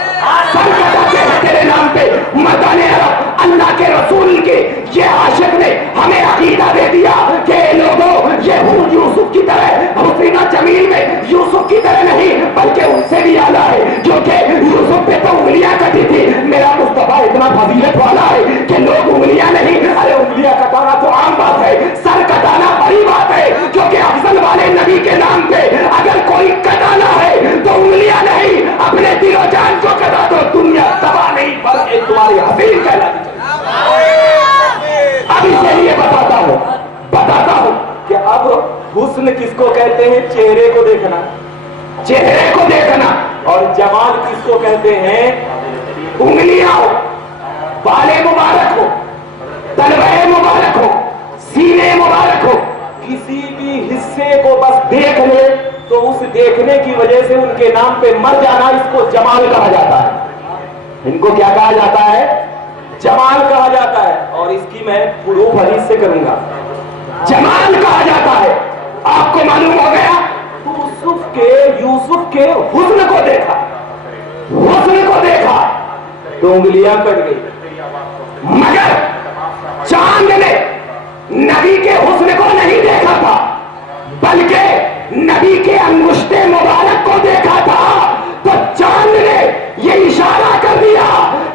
सर कटाते हैं तेरे नाम पे मर्दाने अरब। अल्लाह के रसूल के ये आशिक ने हमें अकीदा दे दिया कि लोगों ये यूसुफ की तरह हुस्ना जमील में यूसुफ की तरह नहीं बल्कि उनसे भी आला है, क्योंकि यूसुफ पे तो उंगलियां कटी थी। मेरा मुस्तफा इतना फजीलत वाला है कि लोग उंगलियां नहीं, अरे उंगलियां कटाना तो आम बात है, सर कटाना बड़ी बात है, क्योंकि अफजल वाले नबी के नाम पे अगर कोई कटाना है तो उंगलियां नहीं, अपने दिलो जान को कटा दो, दुनिया तबाह नहीं बल्कि तुम्हारी हसीन कहलाती। अब इसलिए बताता हूं कि अब हुस्न किसको कहते हैं? चेहरे को देखना, चेहरे को देखना। और जमाल किसको कहते हैं? उंगलियां हो, बाले मुबारक हो, तलवे मुबारक हो, सीने मुबारक हो, किसी भी हिस्से को बस देख ले तो उस देखने की वजह से उनके नाम पे मर जाना, इसको जमाल कहा जाता है। इनको क्या कहा जाता है? जमाल कहा जाता है। और इसकी मैं प्रूफ हदीस से करूंगा। जमाल कहा जाता है। आपको मालूम हो गया, यूसुफ के हुस्न को देखा, हुस्न को देखा तो उंगलियां कट गई, मगर चांद ने नबी के हुस्न को नहीं देखा था बल्कि नबी के अंगुष्ठे मुबारक को देखा था। तो चांद ने ये इशारा कर दिया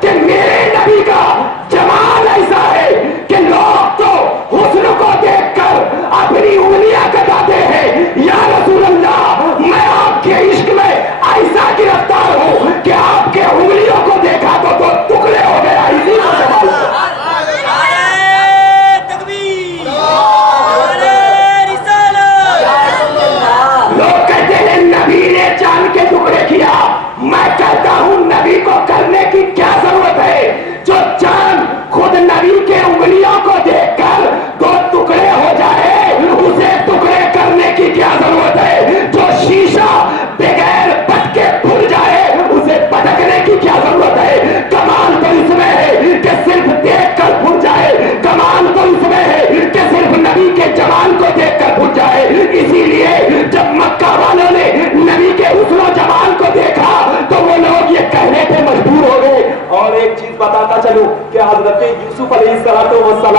कि मेरे नबी का जमाल ऐसा है कि लोग तो हुस्न को देखकर अपनी उंगलियां कटाते हैं। या रसूल अल्लाह, मैं आपके इश्क में ऐसा गिरफ्तार हूं कि आपके उंगलियों को देखा तो दो टुकड़े हो गया। इसी को जमाल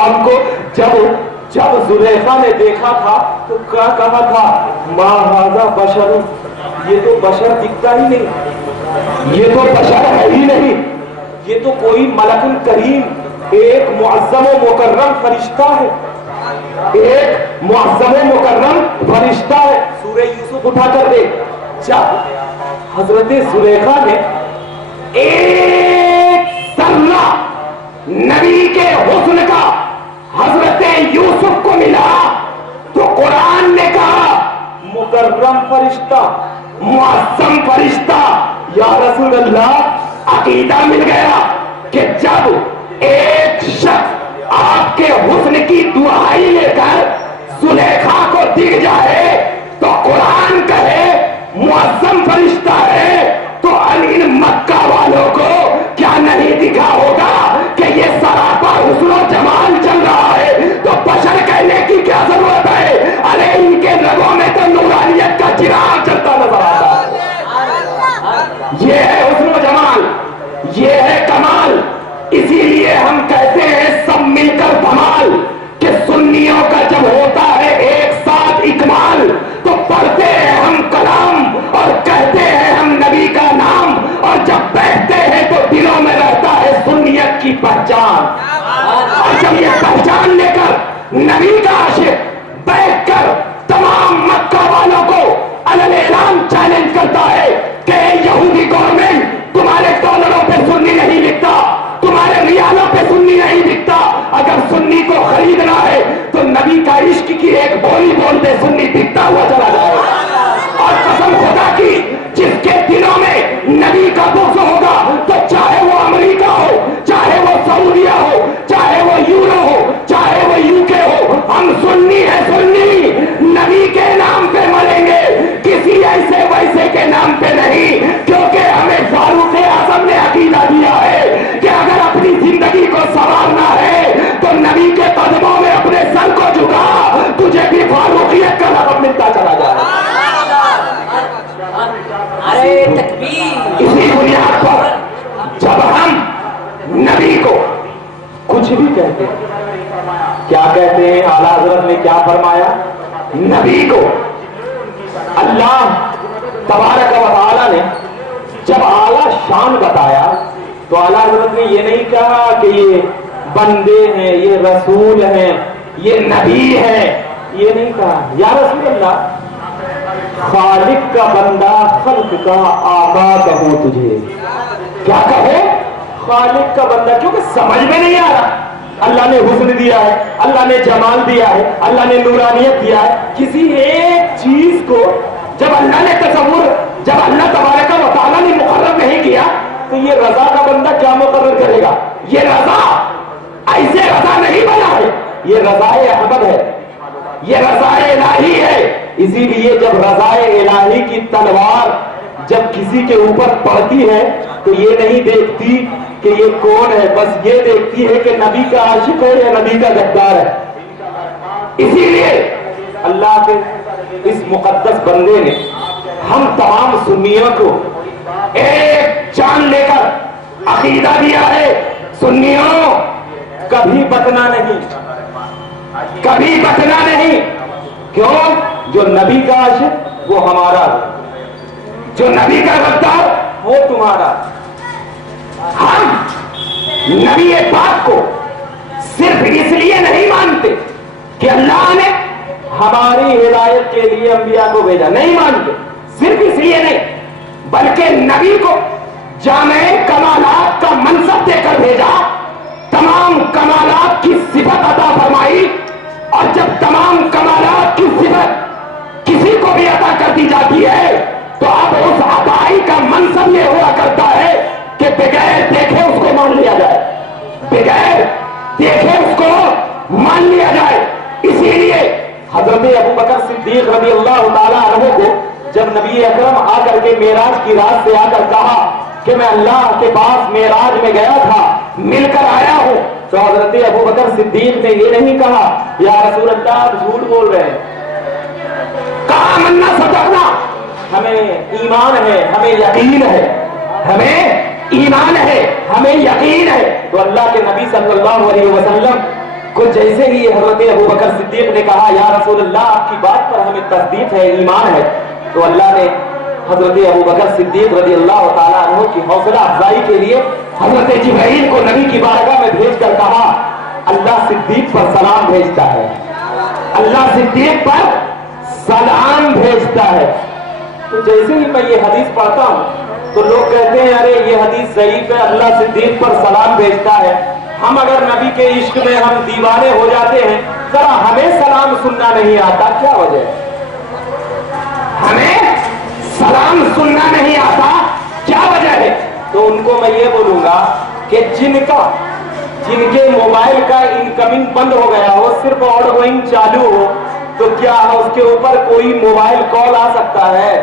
नाम को जब जुलेखा ने देखा था तो क्या कहा था, मा हाज़ा बशर, ये तो बशर दिखता ही नहीं, ये तो बशर है ही नहीं, ये तो कोई मलकुल करीम, एक मुअज़्ज़म व मुकर्रम फरिश्ता है, एक मुअज़्ज़म व मुकर्रम फरिश्ता है। सूरह यूसुफ उठा कर दे, जब हजरत जुलेखा ने एक जर्रा नबी के हुस्न का हजरत यूसुफ को मिला तो कुरान ने कहा मुकर्रम फरिश्ता, मुअज़्ज़म फरिश्ता। या रसूल अल्लाह, अकीदा मिल गया कि जब एक शख्स आपके हुस्न की दुआई लेकर जुलेखा को दिख जाए तो कुरान कहे मुअज़्ज़म फरिश्ता है, तो इन मक्का वालों को क्या नहीं दिखा होगा कि ये सरापा हुस्न और जमाल चल रहा है, तो बशर कहने की क्या जरूरत है? अरे इनके रगों में तो नूरानियत का चिराग चलता नजर आता है। ये है हुस्न और जमाल, ये है कमाल। इसीलिए हम कहते हैं सब मिलकर धमाल, कि सुन्नियों का जब होता है एक साथ इकमाल तो पढ़ते हैं हम कलाम और कहते हैं हम नबी का नाम, और जब बैठते हैं तो दिलों में रहता है सुन्नियत की पहचान। और जब ये पहचान लेकर नबी का आशिक बैठकर तमाम मक्का वालों को अलग ऐलान चैलेंज करता है कि यहूदी गवर्नमेंट तुम्हारे डॉलरों पे सुन्नी नहीं लिखता, तुम्हारे रियालों पे सुन्नी नहीं लिखता, अगर सुन्नी को खरीदना है तो नबी का इश्क की एक बोली बोल दे, सुन्नी बिकता हुआ चला जाए। और कसम खुदा की, जिसके दिलों में नबी का बुग़्ज़ होगा तो चाहे वो अमेरिका हो, चाहे वो सऊदिया हो, चाहे वो यूरो हो, चाहे वो यूके हो, हम सुन्नी है सुन्नी, नबी के नाम पे मरेंगे, किसी ऐसे वैसे के नाम पे नहीं, क्योंकि हमें फारूक आज़म ने अकीदा दिया है कि अगर अपनी जिंदगी को संवारना है तो नबी के कदमों में अपने सर को झुका, तुझे भी फारूकियत का लक़ब मिलता चला जाए। अरे तकबीर। इसी बुनियाद पर जब हम नबी को कुछ भी कहते हैं, क्या कहते हैं? आला हज़रत ने क्या फरमाया? नबी को अल्लाह तबारक व तआला ने जब आला शान बताया तो आला हज़रत ने ये नहीं कहा कि ये बंदे हैं, ये रसूल हैं, ये नबी हैं, ये नहीं कहा। या रसूल अल्लाह, खालिक का बंदा खल्क का आका कहो तुझे, क्या कहो? खालिक का बंदा, क्योंकि समझ में नहीं आ रहा। अल्लाह ने हुस्न दिया है, अल्लाह ने जमाल दिया है, अल्लाह ने नूरानियत दिया है, किसी एक चीज को जब अल्लाह ने तसव्वुर, जब अल्लाह तबारक व तआला ने मुकर्रर नहीं किया तो ये रजा का बंदा क्या मुकर्रर करेगा? ये रजा ऐसे रजा नहीं बना है, ये रजाए अहमद है, ये रजाए इलाही है। इसीलिए जब रजाए इलाही की तलवार जब किसी के ऊपर पड़ती है तो ये नहीं देखती कि ये कौन है, बस ये देखती है कि नबी का आशिक है या नबी का गद्दार है। इसीलिए अल्लाह के इस मुकद्दस बंदे ने हम तमाम सुन्नियों को एक जान लेकर अकीदा दिया है, सुन्नियों कभी बचना नहीं, कभी बचना नहीं। क्यों? जो नबी का आशिक वो हमारा, जो नबी का गद्दार वो तुम्हारा। हम नबी पाक को सिर्फ इसलिए नहीं मानते कि अल्लाह ने हमारी हिदायत के लिए अंबिया को भेजा, नहीं मानते, सिर्फ इसलिए नहीं, बल्कि नबी को जामे कमालात का मनसब देकर भेजा, तमाम कमालात की सिफत अता फरमाई, और जब तमाम कमालात की सिफत किसी को भी अता कर दी जाती है तो अब उस अताई का मनसब ये हुआ करता है कि बगैर देखे उसको मान लिया जाए, बगैर देखे उसको मान लिया जाए। इसीलिए हजरत अबू बकर सिद्दीक रज़ी अल्लाह ताला अन्हु को जब नबी अकरम आकर के मेराज की रात से आकर कहा कि मैं अल्लाह के पास मेराज में गया था, मिलकर आया हूं, तो हजरत अबू बकर सिद्दीक ने ये नहीं कहा या रसूल अल्लाह आप झूठ बोल रहे हैं, कहा मन्ना सदकना, हमें ईमान है, हमें यकीन है, हमें ईमान है, हमें यकीन है। तो अल्लाह के नबी सल्लल्लाहु अलैहि वसल्लम कुछ जैसे ही हजरत अबू बकर सिद्दीक ने कहा या रसूल अल्लाह आपकी बात पर हमें तस्दीक है, ईमान है, तो अल्लाह ने हजरत अबू बकर सिद्दीक रज़ी अल्लाह तआला अन्हु की हौसला अफजाई के लिए हजरत जिब्राइल को नबी की बारगाह में भेजकर कहा अल्लाह सिद्दीक पर सलाम भेजता है, अल्लाह सिद्दीक पर सलाम भेजता है। तो जैसे ही मैं ये हदीस पढ़ता हूँ तो लोग कहते हैं अरे ये हदीस ज़ईफ है, अल्लाह सिद्दीक पर सलाम भेजता है। हम अगर नबी के इश्क में हम दीवाने हो जाते हैं, जरा हमें सलाम सुनना नहीं आता, क्या वजह है? हमें सलाम सुनना नहीं आता, क्या वजह है? तो उनको मैं ये बोलूंगा कि जिनके मोबाइल का इनकमिंग बंद हो गया हो, सिर्फ आउटगोइंग चालू हो, तो क्या उसके ऊपर कोई मोबाइल कॉल आ सकता है?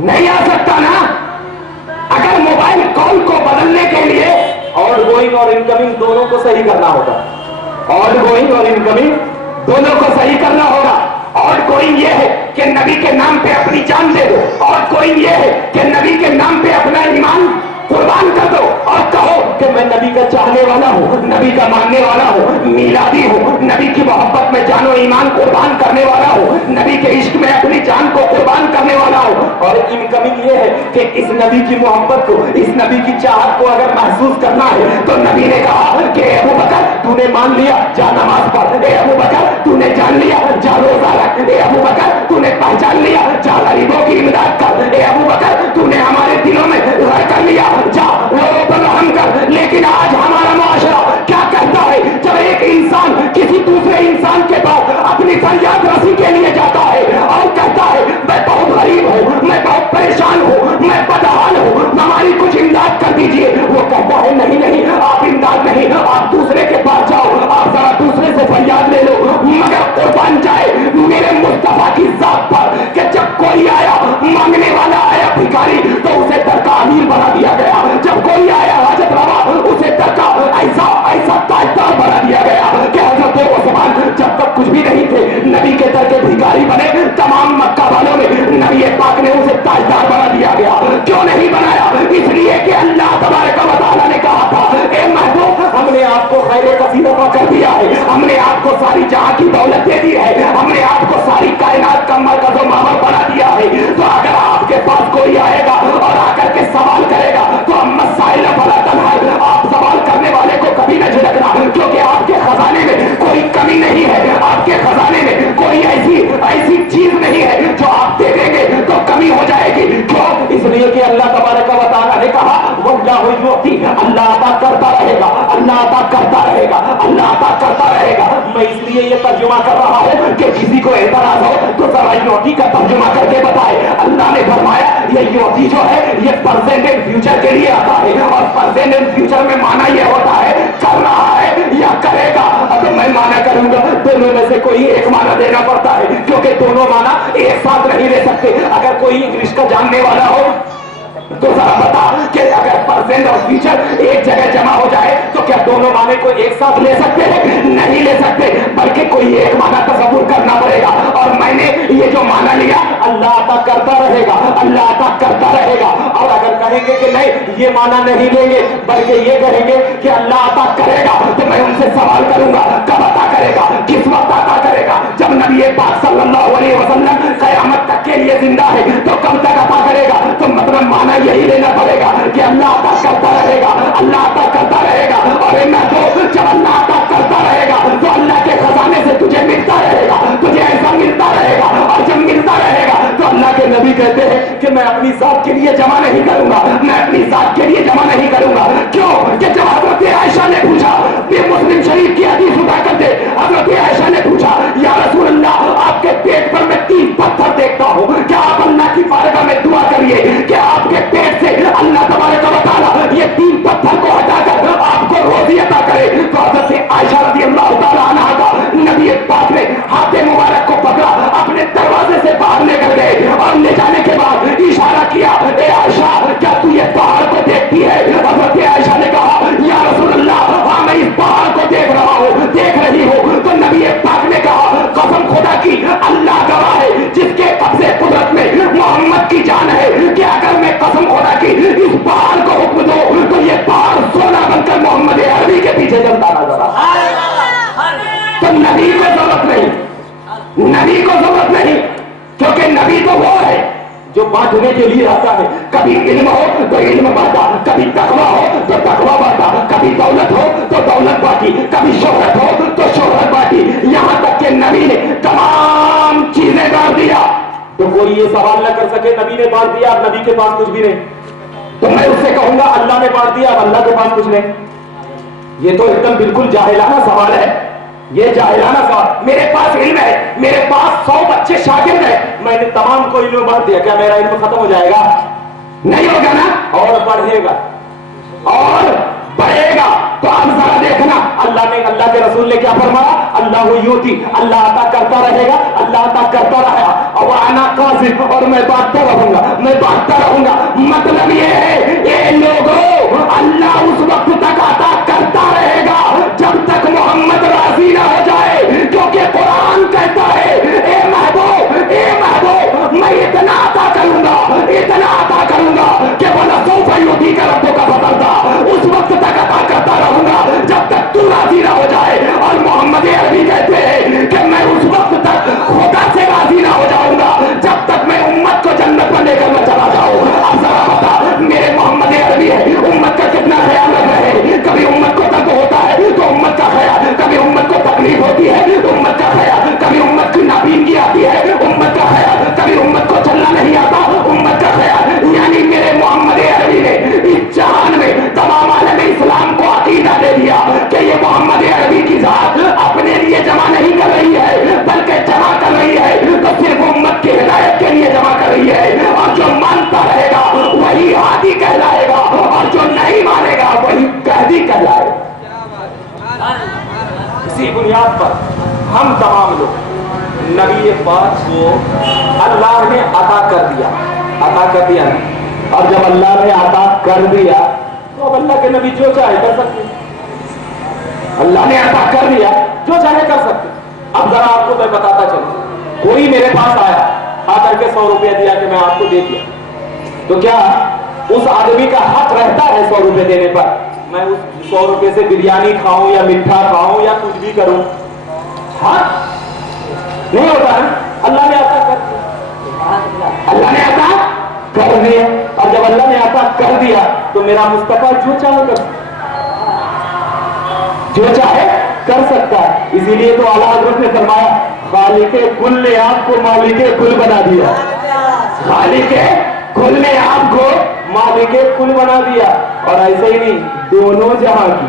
नहीं आ सकता ना। अगर मोबाइल कॉल को बदलने के लिए आउटगोइंग और इनकमिंग दोनों को सही करना होगा, आउटगोइंग और इनकमिंग दोनों को सही करना होगा। आउटगोइंग ये है कि नबी के नाम पे अपनी जान दे दो, आउटगोइंग ये है कि नबी के नाम पे अपना ईमान कुर्बान कर दो और कहो कि मैं नबी का चाहने वाला हूँ, नबी का मानने वाला हूँ, मीलादी हूँ, नबी की मोहब्बत में जानो ईमान कुर्बान करने वाला हूँ, नबी के इश्क में अपनी जान को कुर्बान करने वाला हूँ। और इनकमिंग ये है कि इस नबी की मोहब्बत को, इस नबी की चाहत को अगर महसूस करना है तो नबी ने कहा कि अबू बकर तूने मान लिया, जा नमाज पढ़, ए अबू बकर तूने जान लिया, जा रोजा रख, ए अबू बकर तूने पहचान लिया, जा गरीबों की इमदाद कर, ए अबू बकर तूने हमारे दिलों में घर कर लिया, जा लोगों पर रहम कर। लेकिन आज हमारा मुआशरा क्या कहता है? जब एक इंसान किसी दूसरे इंसान के पास अपनी फरियाद रसी के लिए जाता है और कहता है मैं बहुत गरीब हूँ, मैं बहुत परेशान हूँ, मैं बदहाल हूँ, हमारी कुछ इमदाद कर दीजिए, वो कहता है नहीं नहीं आप इमदाद नहीं, आप दूसरे के पास जाओ, आप जरा दूसरे से फरियाद ले लो। मगर कुर्बान जाए मेरे मुस्तफा की जात पर कि जब कोई आया मांगने वाला आया भिखारी तो उसे दर का अमीर बना दिया गया, जब कोई आया हाजत रवा उसे दर का ऐसा ऐसा ताजदार बना दिया गया कि हजरत उस्मान जब तक कुछ भी नहीं थे नबी के दर के भिखारी बने, तमाम मक्का वालों में नबी पाक ने उसे ताजदार बना दिया गया। क्यों नहीं बनाया? इसलिए कि अल्लाह तबारक व तआला ने कहा था ए महबूब हमने आपको खैर कसीर अता कर दिया है, हमने आपको सारी जहां की दौलत दे दी है, हमने आपको सारी कायनात का मरकज़ व मामर बना दिया है। तो अगर आपके पास कोई आएगा और आकर के सवाल करेगा तो आप सवाल करने वाले को कभी न झिड़कना, क्योंकि आपके खजाने में कोई कमी नहीं है, आपके खजाने में कोई ऐसी चीज नहीं है जो आप दे देंगे तो कमी हो जाएगी। क्यों? इसलिए कि अल्लाह तबारक व तआला ने कहा वल्लाहु युती, अल्लाह अता करता रहेगा, अल्लाह अता करता रहेगा, अल्लाह अता करता रहेगा। मैं इसलिए ये तर्जुमा कर रहा हूँ कि किसी को एतराज हो तो जरा युती का तर्जुमा करके बताए। अल्लाह ने फरमाया ये युती जो है ये प्रेजेंट एंड फ्यूचर के लिए आता है, और प्रेजेंट एंड फ्यूचर में माना ये होता है कर रहा है या करेगा। अगर मैं माना करूंगा दोनों में से कोई एक माना देना पड़ता है, क्योंकि दोनों माना एक साथ नहीं ले सकते। अगर कोई इंग्लिश का जानने वाला हो तो जरा बता कि अगर प्रेजेंट और फ्यूचर एक जगह जमा हो जाए तो क्या दोनों माने को एक साथ ले सकते हैं? नहीं ले सकते, बल्कि कोई एक माना तसव्वुर करना पड़ेगा। और मैंने ये जो माना लिया अल्लाह अता करता रहेगा, अल्लाह अता करता रहेगा। और अगर कहेंगे कि नहीं ये माना नहीं लेंगे बल्कि ये कहेंगे कि अल्लाह अता करेगा, तो मैं उनसे सवाल करूंगा कब अता करेगा, किस वक्त अता करेगा? जब नबी पाक सल्लल्लाहु अलैहि वसल्लम क़यामत तक के लिए जिंदा है तो कब तक अता करेगा? तो मतलब माना यही लेना पड़ेगा कि अल्लाह अता करता रहेगा, अल्लाह अता करता रहेगा। और मैं तो जब अल्लाह अता करता रहेगा तो अल्लाह के खजाने से तुझे मिलता रहेगा, तुझे ऐसा मिलता रहेगा। और जब मिलता रहेगा तो अल्लाह के नबी कहते हैं कि मैं अपनी जात के लिए जमा नहीं करूंगा, मैं अपनी जात के लिए जमा नहीं करूंगा। क्यों? कि जब हजरत आयशा ने पूछा, ये मुस्लिम शरीफ की हदीस उठा करते, हजरत आयशा ने पूछा या रसूल अल्लाह आपके पेट पर मैं 3 पत्थर देखता हूँ, क्या आप अल्लाह की बारगाह में दुआ करिए कि आपके पेट से अल्लाह तबारक व तआला ये 3 पत्थर को हटाकर आपको रोजी अता करे। तो हज़रत आयशा रज़ी अल्लाह तआला अन्हा का नबी पाक ने हाथ मुबारक को पकड़ा, अपने दरवाजे से बाहर लेकर गए और ले जाने के बाद इशारा किया ए आयशा क्या तू ये पहाड़ को देखती है? हज़रत आयशा ने कहा या रसूल अल्लाह हाँ मैं इस पहाड़ को देख रहा हूँ। नबी को जरूरत नहीं, क्योंकि नबी तो वो है जो बांटने के लिए आता है। कभी इल्म हो तो इल्म बांटा, कभी तकवा हो तो तकवा बांटा, कभी दौलत हो तो दौलत बांटी, कभी शोहरत हो तो शोहरत बांटी, यहां तक कि नबी ने तमाम चीजें बांट दिया। तो कोई ये सवाल न कर सके नबी ने बांट दिया, अब नबी के पास कुछ भी नहीं, तो मैं उससे कहूंगा अल्लाह ने बांट दिया, अब अल्लाह के पास कुछ नहीं। ये तो एकदम बिल्कुल जाहिलाना सवाल है, ये जाहिलाना सवाल। मेरे पास इल्म है, मेरे पास 100 बच्चे शागिर्द है, मैंने तमाम को इल्म बांट दिया, क्या मेरा इल्म खत्म हो जाएगा? नहीं होगा ना, और बढ़ेगा और बढ़ेगा। तो आप जरा देखना, अल्लाह के रसूल ने क्या फरमाया? अल्लाह यूती, अल्लाह अता करता रहेगा, अल्लाह अता करता रहेगा, और आना कासिम, और मैं बांटता रहूंगा, मैं बांटता रहूंगा। मतलब ये है, ये लोगों, अल्लाह उस वक्त तक अता करता रहेगा जब तक मोहम्मद राजी ना हो जाए, क्योंकि कुरान कहता है ए महबूब मैं इतना अता करूंगा, इतना अता करूंगा कि बोला सौफा यूती का रब्बों का बदलता, उस वक्त तक अता करता रहूंगा जब तक तू राजी ना हो जाए। और मोहम्मद अरबी कहते हैं कि मैं उस वक्त तक खुदा से राजी ना हो जाऊंगा जब तक मैं उम्मत को जन्नत में लेकर मैं चला जाऊं। अब जरा बता, मेरे मोहम्मद अरबी है, उम्मत का कितना ख्याल रख रहे हैं? कभी उम्मत को तक होता है तो उम्मत का ख्याल, कभी उम्मत को तकलीफ होती है तो उम्मत का ख्याल, कभी उम्मत की नाबीनगी आती है उम्मत का ख्याल, कभी उम्मत को चलना नहीं आता उम्मत का ख्याल। यानी मेरे मोहम्मद अरबी ने इस जहान में तमाम आलम इस्लाम को अकीदा दे दिया कि ये मोहम्मद अरबी की जात अपने लिए जमा नहीं कर रही है, बल्कि जमा कर रही है तो सिर्फ उम्मत की हिदायत के लिए जमा कर रही है। और जो मानता रहेगा वही हादी कहलाएगा, और जो नहीं मानेगा वही कैदी कहलाएगा। इसी बुनियाद पर हम तमाम लोग नबी पाक को अल्लाह ने अता कर दिया, अता कर दिया ना। और जब अल्लाह ने अता कर दिया तो अब अल्लाह के नबी जो चाहे कर सकते, अल्लाह ने अता कर दिया जो चाहे कर सकते। अब जरा आपको मैं बताता चलूं, कोई मेरे पास आया, आकर के 100 रुपया दिया कि मैं आपको दे दिया, तो क्या उस आदमी का हक रहता है 100 रुपए देने पर? मैं उस 100 रुपए से बिरयानी खाऊं या मिठा खाऊं या कुछ भी करूं, हक नहीं होता है। अल्लाह ने अता कर दिया, अल्लाह ने अता कर दिया, और जब अल्लाह ने अता कर दिया तो मेरा मुस्तफा जो चाहे कर, जो चाहे कर सकता है। इसीलिए तो आला हज़रत ने फरमाया खालिके कुल ने आपको मालिके कुल बना दिया, खालिके कुल ने आपको मालिके कुल बना दिया। और ऐसे ही नहीं, दोनों जहां की,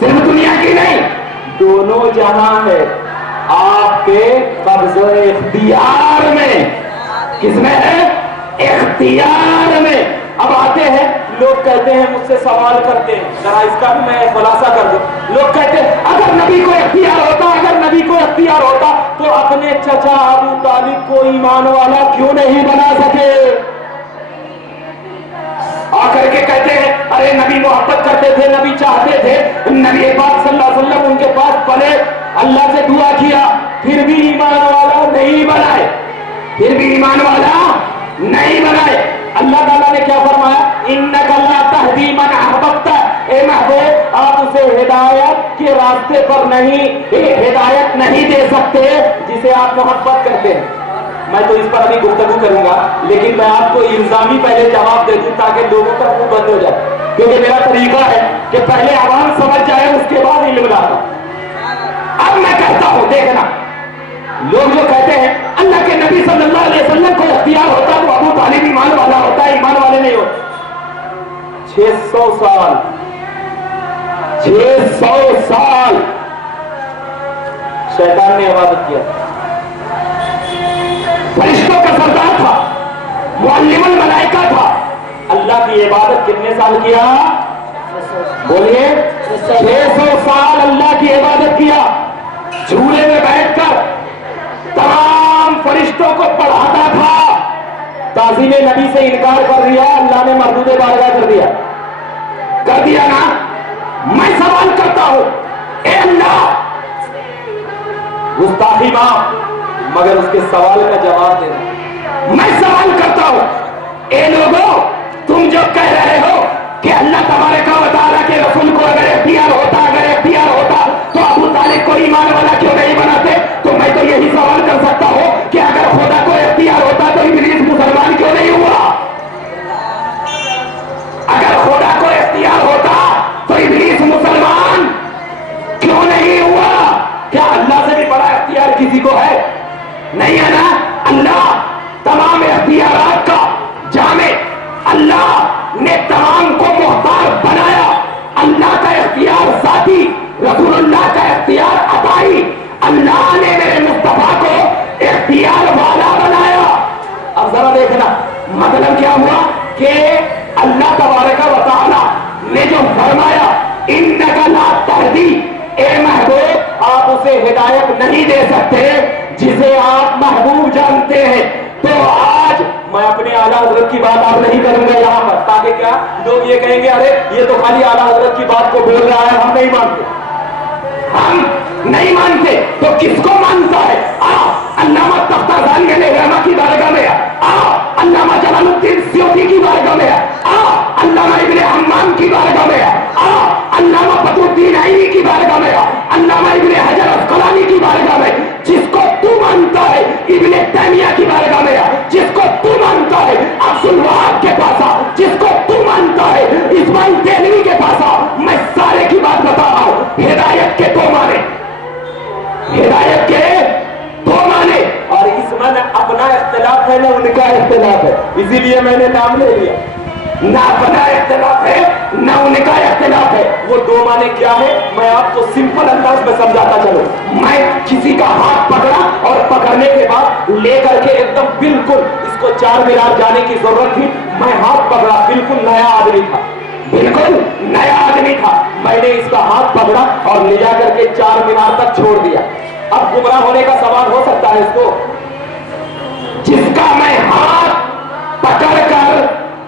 सिर्फ दुनिया की नहीं, दोनों जहां है आपके कब्ज़े इख्तियार में। किसमें है? इख्तियार में। अब आते हैं लोग कहते हैं, मुझसे सवाल करते हैं, जरा इसका भी मैं खुलासा कर दूं। लोग कहते हैं अगर नबी को इख्तियार होता, अगर नबी को इख्तियार होता तो अपने चचा अबू तालिब को ईमान वाला क्यों नहीं बना सके? आकर के कहते हैं अरे नबी मोहब्बत करते थे, नबी चाहते थे, नबी पाक सल्लल्लाहु अलैहि वसल्लम उनके पास पले, अल्लाह से दुआ किया, फिर भी ईमान वाला नहीं बनाए, फिर भी ईमान वाला नहीं बनाए। अल्लाह ताला ने क्या फरमाया? इन्नका ला तहदी मन अहबब्ता, ए महबूब आप उसे हिदायत के रास्ते पर नहीं, हिदायत नहीं दे सकते जिसे आप मोहब्बत करते हैं। मैं तो इस पर अभी गुफ्तगू करूंगा, लेकिन मैं आपको इल्जामी पहले जवाब दे दूं ताकि लोगों का मुंह बंद हो जाए, क्योंकि मेरा तरीका है कि पहले आवाम समझ जाए उसके बाद इल्म लाता। अब मैं कहता हूं, देखना, लोग जो कहते हैं अल्लाह के नबी सल्लल्लाहु अलैहि वसल्लम को इख्तियार होता तो अबू तालिब ईमान वाला होता, ईमान वाले नहीं होते। 600 साल 600 साल शैतान ने इबादत किया, फरिश्तों का सरदार था, मुअल्लिमुल मलाइका था। अल्लाह की इबादत कितने साल किया? बोलिए 600 साल अल्लाह की इबादत किया। झूले में बैठकर तमाम फरिश्तों को पढ़ाता था। ताज़ीम नबी से इनकार कर दिया, अल्लाह ने मरदूद बारगाह कर दिया ना। मैं सवाल करता हूं, ए अल्लाह, गुस्ताखी माफ, मगर उसके सवाल का जवाब देना। मैं सवाल करता हूं, ए लोगों, तुम जो कह रहे हो कि अल्लाह तबारक व तआला के रसूल को अगर इख्तियार होता तो अबू तालिब को ईमान वाला क्यों नहीं बनाते? तो मैं तो यही सवाल نہیں ہے نا؟ اللہ تمام اختیارات کا جامع، اللہ نے تمام کو محتاج بنایا، اللہ کا اختیار ذاتی، رسول اللہ کا اختیار عطائی، اللہ نے میرے مصطفیٰ کو اختیار والا بنایا۔ اب ذرا دیکھنا مطلب کیا ہوا کہ اللہ تبارک و تعالی نے جو فرمایا انک لا تہدی، اے محبوب آپ اسے ہدایت نہیں دے سکتے جسے آپ محبوب جانتے ہیں۔ تو آج میں اپنے اعلیٰ حضرت کی بات آپ نہیں کروں گا یہاں پر، تاکہ کیا لوگ یہ کہیں گے ارے یہ تو خالی اعلیٰ حضرت کی بات کو بول رہا ہے، ہم نہیں مانتے، ہم نہیں مانتے۔ تو کس کو مانتا ہے؟ علامہ تختازانی علیہ رحمہ کی بارگاہ میں، علامہ جلال الدین سیوطی کی بارگاہ میں، علامہ ابن حمام کی بارگاہ میں، علامہ بدر الدین عینی کی بارگاہ میں، علامہ ابن حجر اسقلانی کی بارگاہ میں، جس کو تو مانتا ہے ابن تیمیہ کی بارگاہ میں، جس کو تو مانتا ہے عبد الوہاب کے پاس، جس کو تو مانتا ہے اسماعیل دہلوی کے پاس، میں سارے کی بات بتا رہا ہوں۔ ہدایت کے دو معنی، ہدایت کے دو معنی، اور اس میں نہ اپنا اختلاف ہے نہ ان کا اختلاف ہے، اسی لیے میں نے نام لے لیا، نہ اپنا اختلاف ہے نہ ان کا اختلاف ہے۔ وہ دو معنی کیا ہے میں آپ کو سمپل انداز میں سمجھاتا چلوں۔ میں کسی کا ہاتھ پکڑا اور پکڑنے کے بعد لے کر کے ایک دم بالکل اس کو چار مینار جانے کی ضرورت تھی، میں ہاتھ پکڑا، بالکل نیا آدمی تھا، بالکل نیا آدمی تھا، میں نے اس کا ہاتھ پکڑا اور لے جا کر کے چار مینار تک چھوڑ دیا۔ اب گمراہ ہونے کا سوال ہو سکتا ہے اس کو؟ جس کا میں ہاتھ پکڑ کر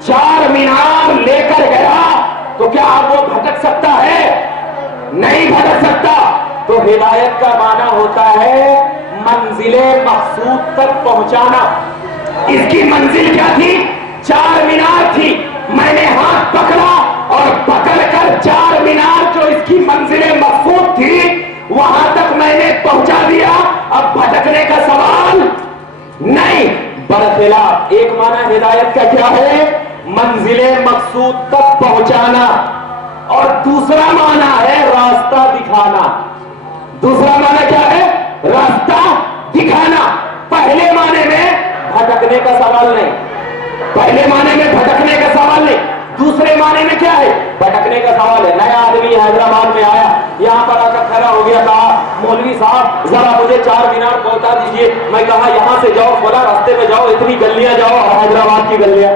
چار مینار لے کر گیا تو کیا اب وہ بھٹک سکتا ہے؟ نہیں بھٹک سکتا۔ تو ہدایت کا معنی ہوتا ہے منزل مقصود تک پہنچانا۔ اس کی منزل کیا تھی؟ چار مینار تھی، میں نے ہاتھ پکڑا اور پکڑ کر چار مینار جو اس کی منزل مقصود تھی وہاں تک میں نے پہنچا دیا، اب بھٹکنے کا سوال نہیں۔ برخلاف ایک معنی ہدایت کا کیا ہے؟ منزل مقصود تک پہنچانا، اور دوسرا معنی ہے راستہ دکھانا۔ دوسرا معنی کیا ہے؟ راستہ دکھانا۔ پہلے معنی میں بھٹکنے کا سوال نہیں، پہلے معنی میں بھٹکنے کا سوال نہیں، دوسرے معنی میں کیا ہے؟ بھٹکنے کا سوال ہے۔ نیا آدمی حیدرآباد میں آیا، یہاں پر آ کر کھڑا ہو گیا، کہا مولوی صاحب ذرا مجھے چار مینار پہنچا دیجئے۔ میں کہا یہاں سے جاؤ، فلاں راستے میں جاؤ، اتنی گلیاں جاؤ، حیدرآباد کی گلیاں،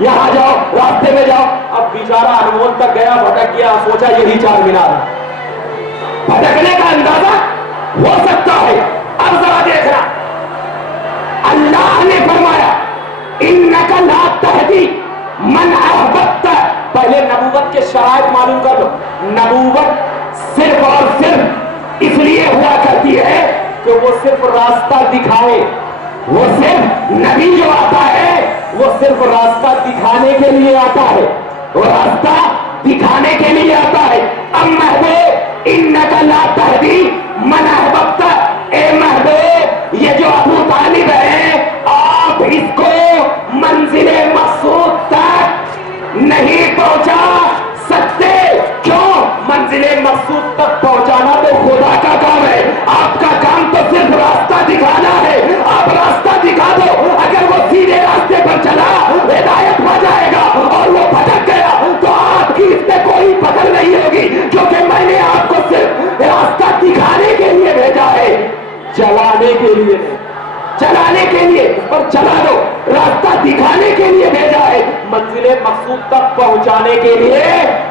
یہاں جاؤ، راستے میں جاؤ۔ اب بیچارہ انمول تک گیا، بھٹک گیا، سوچا یہی چار مینار ہے۔ بھٹکنے کا اندازہ ہو سکتا ہے۔ اب ذرا دیکھنا، اللہ نے فرمایا انک لا تہدی من احببت۔ پہلے نبوت کے شرائط معلوم کر لو۔ نبوت صرف اور صرف اس لیے ہوا کرتی ہے کہ وہ صرف راستہ دکھائے، وہ صرف نبی جو آتا ہے وہ صرف راستہ دکھانے کے لیے آتا ہے، وہ راستہ دکھانے کے لیے آتا ہے۔ اب محبوب انک لا تہدی من احببت، اے محبوب یہ جو ابو طالب ہے آپ اس کو منزل مقصود تک نہیں پہنچا سکتے۔ کیوں؟ منزل مقصود تک پہنچانا تو خدا کا کام ہے، آپ کا کام تو صرف راستہ دکھانا ہے۔ آپ راستہ دکھا دو، اگر وہ سیدھے راستے پر چلا ہدایت پا جائے گا، اور وہ بھٹک گیا تو آپ کی اس میں کوئی پکڑ نہیں ہوگی، کیونکہ میں نے آپ کو صرف راستہ دکھانے کے لیے بھیجا ہے، چلانے کے لیے نہیں۔ چلانے کے لیے اس پر چلا دو، راستہ دکھانے کے لیے بھیجا ہے، منزل مقصود تک پہنچانے کے لیے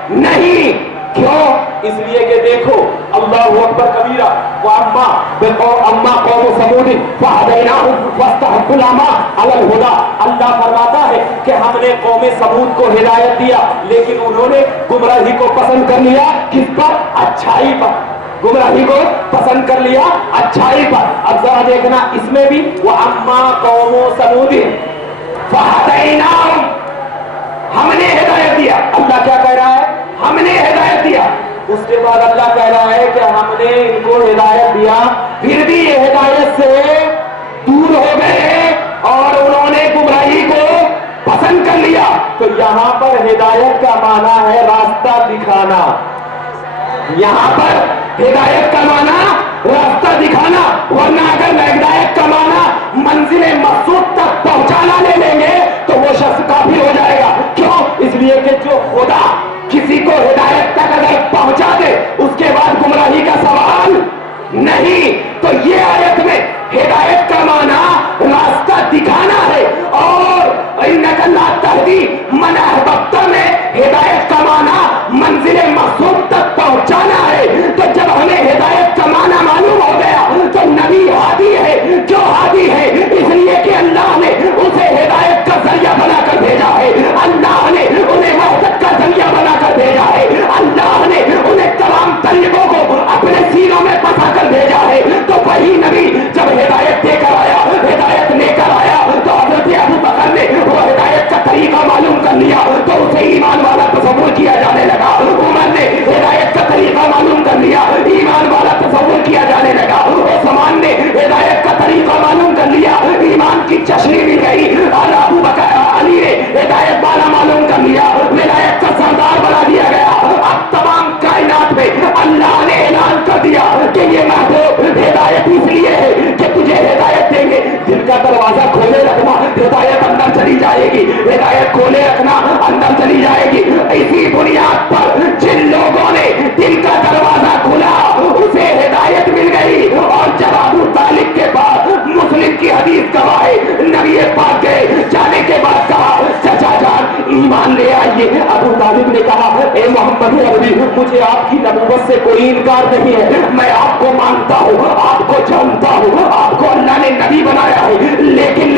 نہیں۔ کیوں؟ اس لیے کہ دیکھو اللہ اکبر کبیرہ، وَأَمَّا قَوْمُ ثَمُودٍ فَهَدَيْنَاهُمْ فَاسْتَحَبُّوا الْعَمَىٰ عَلَى الْهُدَىٰ۔ اللہ فرماتا ہے کہ ہم نے قوم ثمود کو ہدایت دیا، لیکن انہوں نے گمراہی کو پسند کر لیا۔ کس پر؟ اچھائی پر۔ گمراہی کو پسند کر لیا اچھائی پر۔ اب ذرا دیکھنا اس میں بھی وَأَمَّا قَوْمُ ثَمُودٍ فَهَدَيْنَاهُمْ، ہم نے ہدایت دیا۔ اللہ کیا کہہ رہا ہے؟ ہم نے ہدایت دیا۔ اس کے بعد اللہ کہہ رہا ہے کہ ہم نے ان کو ہدایت دیا، پھر بھی یہ ہدایت سے دور ہو گئے اور انہوں نے گمراہی کو پسند کر لیا۔ تو یہاں پر ہدایت کا معنی ہے راستہ دکھانا، یہاں پر ہدایت کا معنی راستہ دکھانا، ورنہ اگر ہدایت کا معنی आएगी, हिदायत खोले रखना अंदर चली जाएगी। इसी बुनियाद पर जिन लोगों ने दिल का दरवाजा खुला उसे हिदायत मिल गई। और जब अबू तालिब के बाद मुस्लिम की हदीस गवाए, नबी पाक गए, जाने के बाद कहा चचा जान ईमान ले आइए। अबू तालिब ने कहा ए मोहम्मद अरबी, मुझे आपकी नबूवत से कोई इनकार नहीं है, मैं आपको मानता हूँ, आपको जानता हूँ, आपको अल्लाह ने नबी बनाया है, लेकिन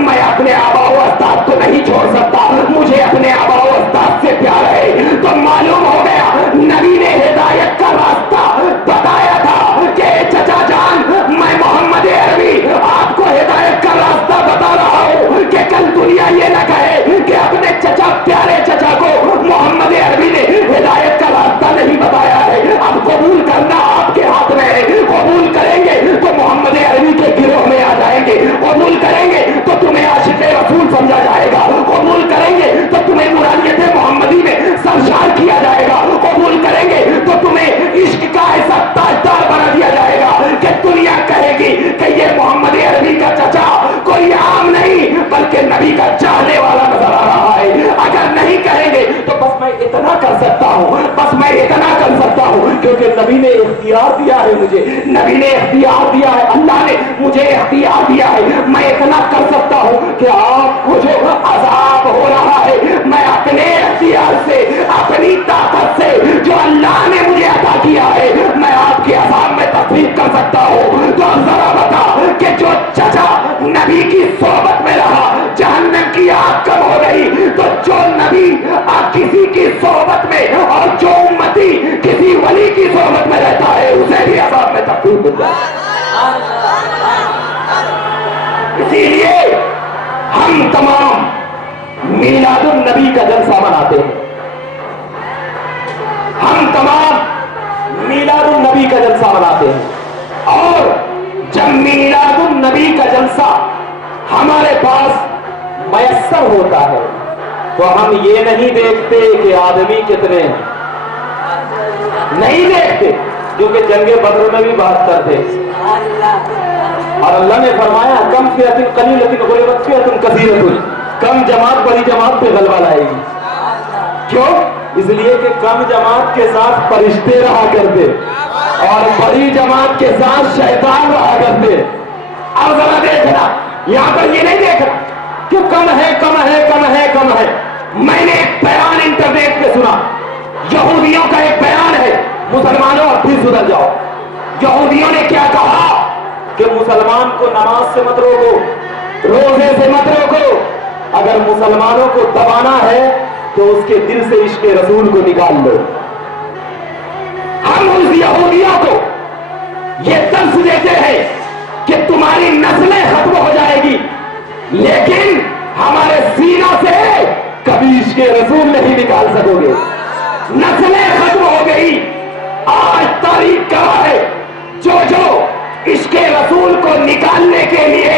मैं अपने आबाओ उस्ताद को नहीं छोड़ सकता, मुझे अपने आबाओ उस्ताद से प्यार है। तो मालूम हो गया नबी ने हिदायत का रास्ता बताया था कि चचा जान मैं मोहम्मद अरबी आपको हिदायत का रास्ता बता रहा हूँ कि कल दुनिया ये न कहे कि अपने चचा प्यारे चचा को मोहम्मद अरबी ने हिदायत का रास्ता नहीं बताया है। अब कबूल करना आपके हाथ में है, कबूल करेंगे तो मोहम्मद अरबी के गिरोह में आ जाएंगे, कबूल करेंगे तो तुम्हें आशिक़ रसूल समझा जाएगा, कबूल करेंगे तो तुम्हें नूरानियत मोहम्मदी में सरशार किया जाएगा, कबूल करेंगे तो तुम्हें इश्क का ऐसा ताजदार बना दिया जाएगा कि दुनिया कहेगी कि ये मोहम्मद अरबी का चचा कोई आम नहीं बल्कि नबी का चाहने वाला नजर आ रहा है। अगर नहीं कहेंगे तो बस मैं इतना कर सकता हूँ, बस मैं इतना कर सकता हूँ, क्योंकि नबी ने इख्तियार दिया है मुझे, नबी ने इख्तियार दिया है, अल्लाह ने मुझे इख्तियार दिया है। मैं इतना कर सकता हूँ कि आपको जो अजाब हो रहा है मैं अपने इख्तियार से, अपनी ताकत से जो अल्लाह ने मुझे अता किया है मैं आपके अजाब में तस्वीर कर सकता हूँ। तो जरा बता कि जो चचा नबी की सोबत में रहा जहन्नम की आग कम हो गई, तो जो नबी किसी की सोबत में और जो उम्मती किसी वली की सोबत में रहता है उसे भी अजाब में तब्दील हो जाए। इसीलिए हम तमाम मीलादुन नबी का जलसा मनाते हैं, हम तमाम मीलादुन नबी का जलसा मनाते हैं। और जब मीलादुन नबी का जलसा हमारे पास मयस्सर होता है तो हम ये नहीं देखते कि आदमी कितने हैं, नहीं देखते, क्योंकि जंगे बदर में भी 72 थे और अल्लाह ने फरमाया कम फियतिन कलीलतिन गुलिबत फियतुन कसीरतुन, कम जमात बड़ी जमात पे गलबा लाएगी। क्यों? इसलिए कि कम जमात के साथ फरिश्ते रहा करते और बड़ी जमात के साथ शैतान रहा करते। अब जरा देखना, यहां पर ये नहीं देखना कि कम है कम है कम है कम है। मैंने एक बयान इंटरनेट पे सुना, यहूदियों का एक बयान है, मुसलमानों अब भी सुधर जाओ। यहूदियों ने क्या कहा कि मुसलमान को नमाज से मत रोको, रोजे से मत रोको, अगर मुसलमानों को दबाना है तो उसके दिल से इश्क रसूल को निकाल लो। हम उस यहूदियों को ये दर्श देते हैं कि तुम्हारी नस्लें खत्म हो जाएगी, लेकिन हमारे सीना से कभी इश्क रसूल नहीं निकाल सकोगे। नस्लें खत्म हो गई, आज तारीख गवाह है, जो जो इश्क रसूल को निकालने के लिए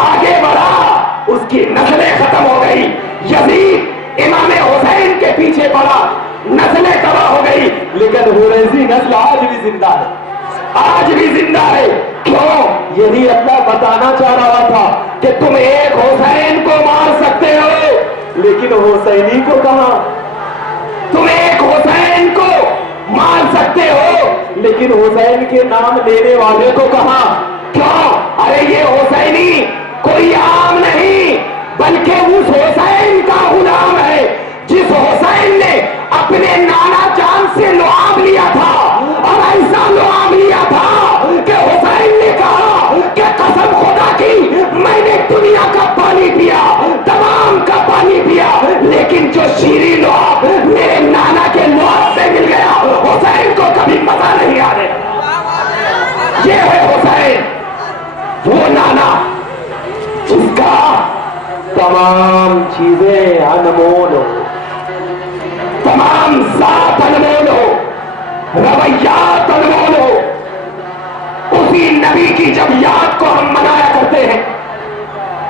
आगे बढ़ा उसकी नस्लें खत्म हो गई। यजीद इमाम हुसैन के पीछे पड़ा, नस्लें तबाह हो गई, लेकिन हुरैसी नस्ल आज भी जिंदा है, आज भी जिंदा है। क्यों? यही अल्लाह बताना चाह रहा था कि तुम एक हुसैन को मार सकते हो, लेकिन हुसैनी को कहां? तुम एक हुसैन को मार सकते हो, लेकिन हुसैन के नाम लेने वाले को कहां? क्यों? अरे ये हुसैनी कोई आम नहीं बल्कि उस हुसैन का गुलाम है जिस हुसैन ने अपने नाना जान से लुआब लिया था, और ऐसा लुआब लिया था कि हुसैन ने कहा कि कसम खुदा की मैंने दुनिया का पानी पिया, तमाम का पानी पिया, लेकिन जो शीरी लुआब मेरे नाना के लुआब से मिल गया हुसैन को कभी मजा नहीं आने। ये है हुसैन, वो नाना जिसका तमाम चीजें अनमोल हो, तमाम साथ अनमोल हो, रवैयात अनमोल हो। उसी नबी की जब याद को हम मनाया करते हैं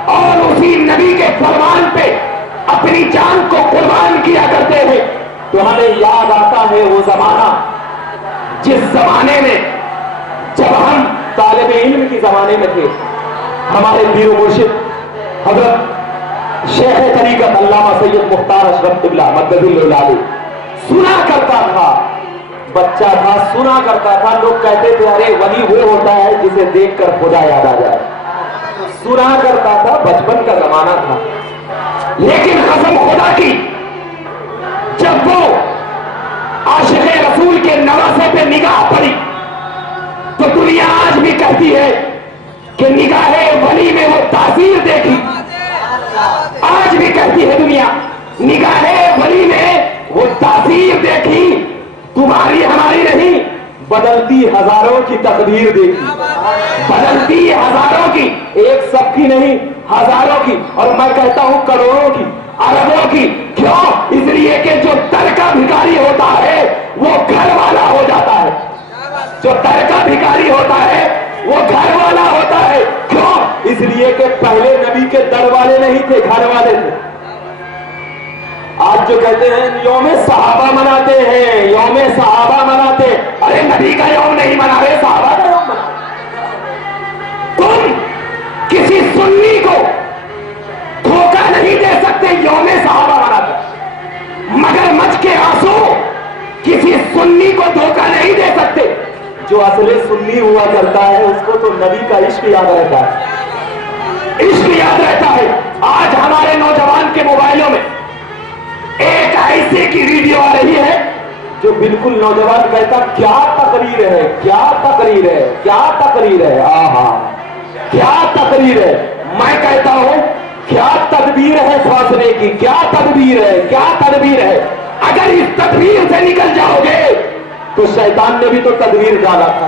और उसी नबी के फरमान पे अपनी जान को कुर्बान किया करते हैं, तो हमें याद आता है वो जमाना जिस जमाने में जब हम तालिब इल्म के जमाने में थे। हमारे पीर मुर्शिद हजरत शेख तरीकत अल्लामा सैयद मुख्तार अशरफ क़िबला मद्दुल आली सुना करता था, बच्चा था सुना करता था। लोग कहते थे अरे वली वो होता है जिसे देखकर खुदा याद आ जाए। सुना करता था, बचपन का जमाना था। लेकिन कसम खुदा की, जब वो आशिक़े रसूल के नवासे पे निगाह पड़ी तो दुनिया आज भी कहती है कि निगाहे वली में वो तासीर देखी। आज भी कहती है दुनिया, निगाहे वली में वो तासीर देखी, तुम्हारी हमारी नहीं, बदलती हजारों की तकदीर देखी। बदलती हजारों की, एक सबकी नहीं, हजारों की, और मैं कहता हूं करोड़ों की, अरबों की। क्यों? इसलिए कि जो दर का भिखारी होता है वो घर वाला हो जाता है। जो दर का भिखारी होता है वो घर वाला होता है। क्यों? इसलिए कि पहले नबी के दर वाले नहीं थे, घर वाले थे। आज जो कहते हैं यौमे सहाबा मनाते हैं, यौमे सहाबा मनाते, अरे नबी का यौम नहीं मना रहे, सहाबा का यौम मना। तुम किसी सुन्नी को धोखा नहीं दे सकते यौमे सहाबा मनाते, मगर मच के आंसू किसी सुन्नी को धोखा नहीं दे सकते। जो असली सुन्नी हुआ करता है उसको तो नबी का इश्क याद रहता है, इश्क याद रहता है। आज हमारे नौजवान के मोबाइलों में एक ऐसे की वीडियो आ रही है जो बिल्कुल नौजवान कहता क्या तकरीर है, क्या तकरीर है, क्या तकरीर है, आहा क्या तकरीर है। मैं कहता हूं क्या तदबीर है फासले की, क्या तदबीर है, क्या तदबीर है। अगर इस तदबीर से निकल जाओगे तो शैतान ने भी तो तदबीर डाला था,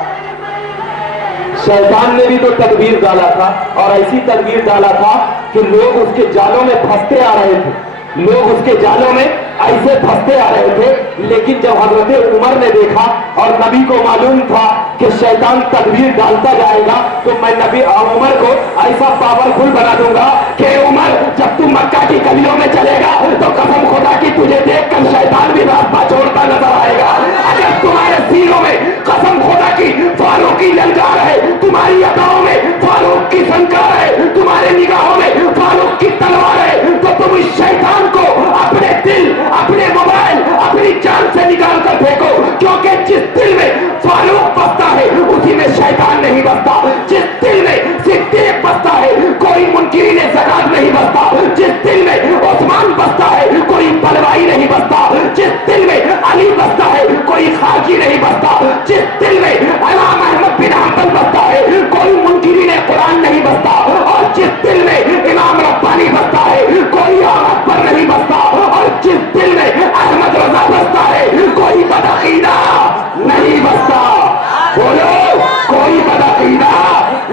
शैतान ने भी तो तदबीर डाला था, और ऐसी तदबीर डाला था कि लोग उसके जालों में फंसते आ रहे थे, लोग उसके जालों में ऐसे फंसते आ रहे थे। लेकिन जब हजरत उमर ने देखा और नबी को मालूम था कि शैतान तदबीर डालता जाएगा, तो मैं नबी उमर को ऐसा पावरफुल बना दूंगा कि उमर जब तू मक्का की गलियों में चलेगा तो कसम खुदा की तुझे देखकर शैतान भी रास्ता छोड़ता नजर आएगा। अगर तुम्हारे सीनों में कसम खुदा की फारूक की ललकार है, तुम्हारी अदाओं में फारूक की संकार है, तुम्हारे निगाहों में फारूक की तलवार है, तो तुम इस शैतान को अपने दिल, अपने मोबाइल, अपनी जान से निकाल कर फेंको। क्योंकि जिस दिल में फारूक बसता है उसी में शैतान नहीं बसता। जिस दिल में सिद्दीक बसता है कोई मुनकिरीन ज़कात नहीं बसता। जिस दिल में उस्मान बसता है कोई बलवाई नहीं बसता। जिस दिल में अली बसता है कोई खाकी नहीं बसता। जिस दिल में इमाम अहमद बिन हंबल बसता है कोई मुनकिरीन कुरान नहीं बसता। और जिस दिल में इमाम रब्बानी बसता है कोई अकबर नहीं बसता। और जिस दिल में अहमद रजा बसता है कोई बदअकीदा नहीं बसता। बोलो, कोई बदअकीदा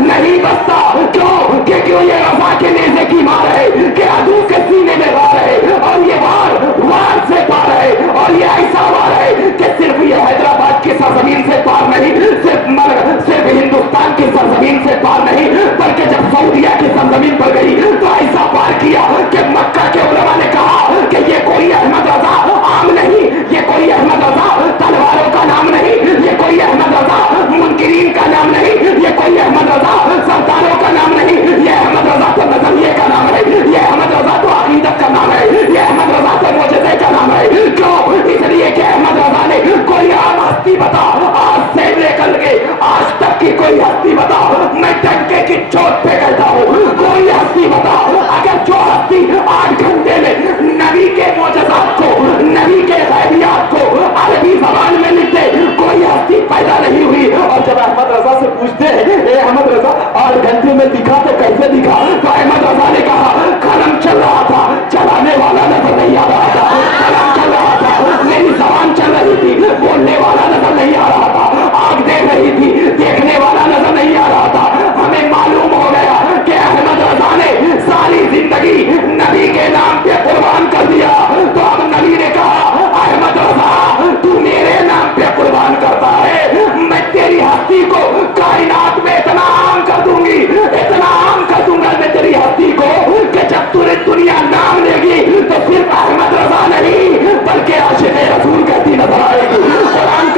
नहीं बसता। क्यों? कि क्यों ये रजा के नेज़े की मार है, कि अदू के सीने में वार है, और ये वार से पार है, और ये ऐसा वार है कि सिर्फ ये हैदराबाद की सरजमीन से पार नहीं, सिर्फ हिंदुस्तान की सरजमीन से पार नहीं, बल्कि जब सऊदिया की सरजमीन पर गई तो ऐसा पार किया कि मक्का के उलमा ने कहा कि ये कोई अहमद रजा आम नहीं, ये कोई अहमद रजा तलवारों का नाम नहीं, ये कोई अहमद रजा मुनकिरीन का नाम नहीं, ये कोई अहमद रजा सरदारों का नाम नहीं, ये अहमद रजा तो नजरिए का नाम है, ये अहमद रजा तो अकीदत का नाम है, ये अहमद रजा तो मोजज़े का नाम है। क्यों? इसलिए कि अहमद रजा ने कोई आम हस्ती बता, आज से लेकर के आज तक की कोई हस्ती बता, मैं डंके की चोट पे कहता हूँ, कोई हस्ती बता, अगर जो हस्ती 8 घंटे में नबी के मोजज़ात को, नबी के गैबियात को अरबी जबान में लिखते, कोई हस्ती पैदा नहीं हुई। और जब अहमद रजा से पूछते हैं, ए अहमद रजा 8 घंटे में दिखा तो कैसे दिखा? तो अहमद रजा ने कहा कलम चल रहा था, चलाने वाला नजर नहीं आ रहा था। कलम चल रहा था, मेरी जबान चल रही थी, बोलने वाला नजर नहीं आ रहा था। आग देख रही थी, देखने वाला नजर नहीं आ रहा था। हमें मालूम हो गया कि अहमद रजा ने सारी जिंदगी नबी के नाम पे कुर्बान कर दिया। तो अब नबी ने कहा अहमद रजा तू मेरे नाम पे कुर्बान करता है, मैं तेरी हस्ती को कायनात में इतना आम कर दूंगी, इतना आम कर दूंगा मैं तेरी हस्ती को कि जब तूने दुनिया नाम लेगी तो सिर्फ अहमद रजा नहीं बल्कि आशिक़े रसूल कहती नजर आएगी। कुरान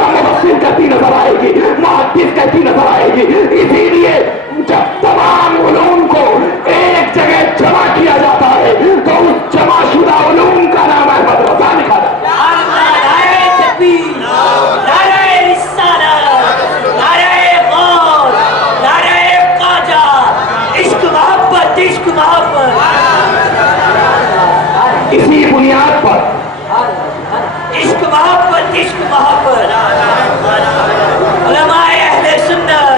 عشق محبت عشق محبت اسی بنیاد پر عشق محبت عشق محبت علماء اہل سنت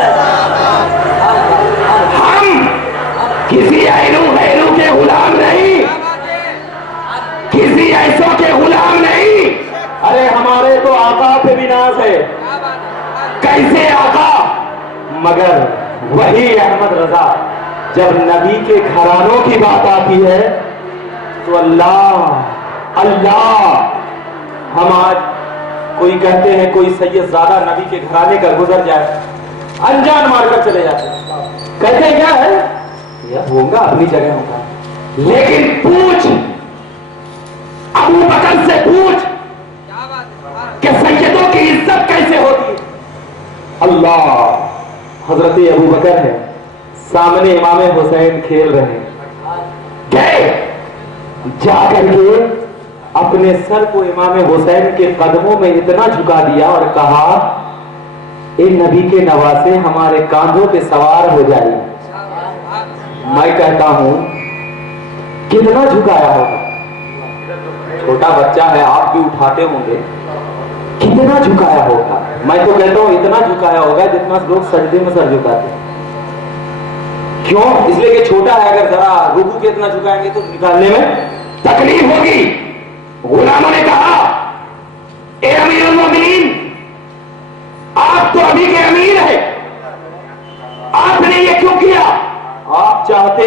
ہم کسی غیروں کے غلام نہیں، کسی ایسوں کے غلام نہیں۔ ارے ہمارے تو آقا پہ بھی ناز ہے۔ کیسے آقا؟ مگر وہی احمد رضا جب نبی کے گھرانوں کی بات آتی ہے تو اللہ اللہ، ہم آج کوئی کہتے ہیں کوئی سید زادہ نبی کے گھرانے کا گزر جائے انجان مار کر چلے جاتے ہیں، کہتے ہیں کیا ہے یہ ہوگا اپنی جگہ ہوگا، لیکن پوچھ ابو بکر سے پوچھ کہ سیدوں کی عزت کیسے ہوتی ہے؟ اللہ حضرت ابو بکر ہے، سامنے امام حسین کھیل رہے ہیں، گئے جا کر کے اپنے سر کو امام حسین کے قدموں میں اتنا جھکا دیا اور کہا اے نبی کے نواسے ہمارے کاندھوں پہ سوار ہو جائیے۔ میں کہتا ہوں کتنا جھکایا ہوگا، چھوٹا بچہ ہے آپ بھی اٹھاتے ہوں گے، کتنا جھکایا ہوگا؟ میں تو کہتا ہوں اتنا جھکایا ہوگا جتنا لوگ سجدے میں سر جھکاتے ہیں۔ کیوں؟ اس لیے کہ چھوٹا ہے، اگر ذرا رکوع کے اتنا جھکائیں گے تو نکالنے میں تکلیف ہوگی۔ غلاموں نے کہا اے امیر المومنین، آپ تو ابھی کے امیر ہیں، آپ نے یہ کیوں کیا؟ آپ چاہتے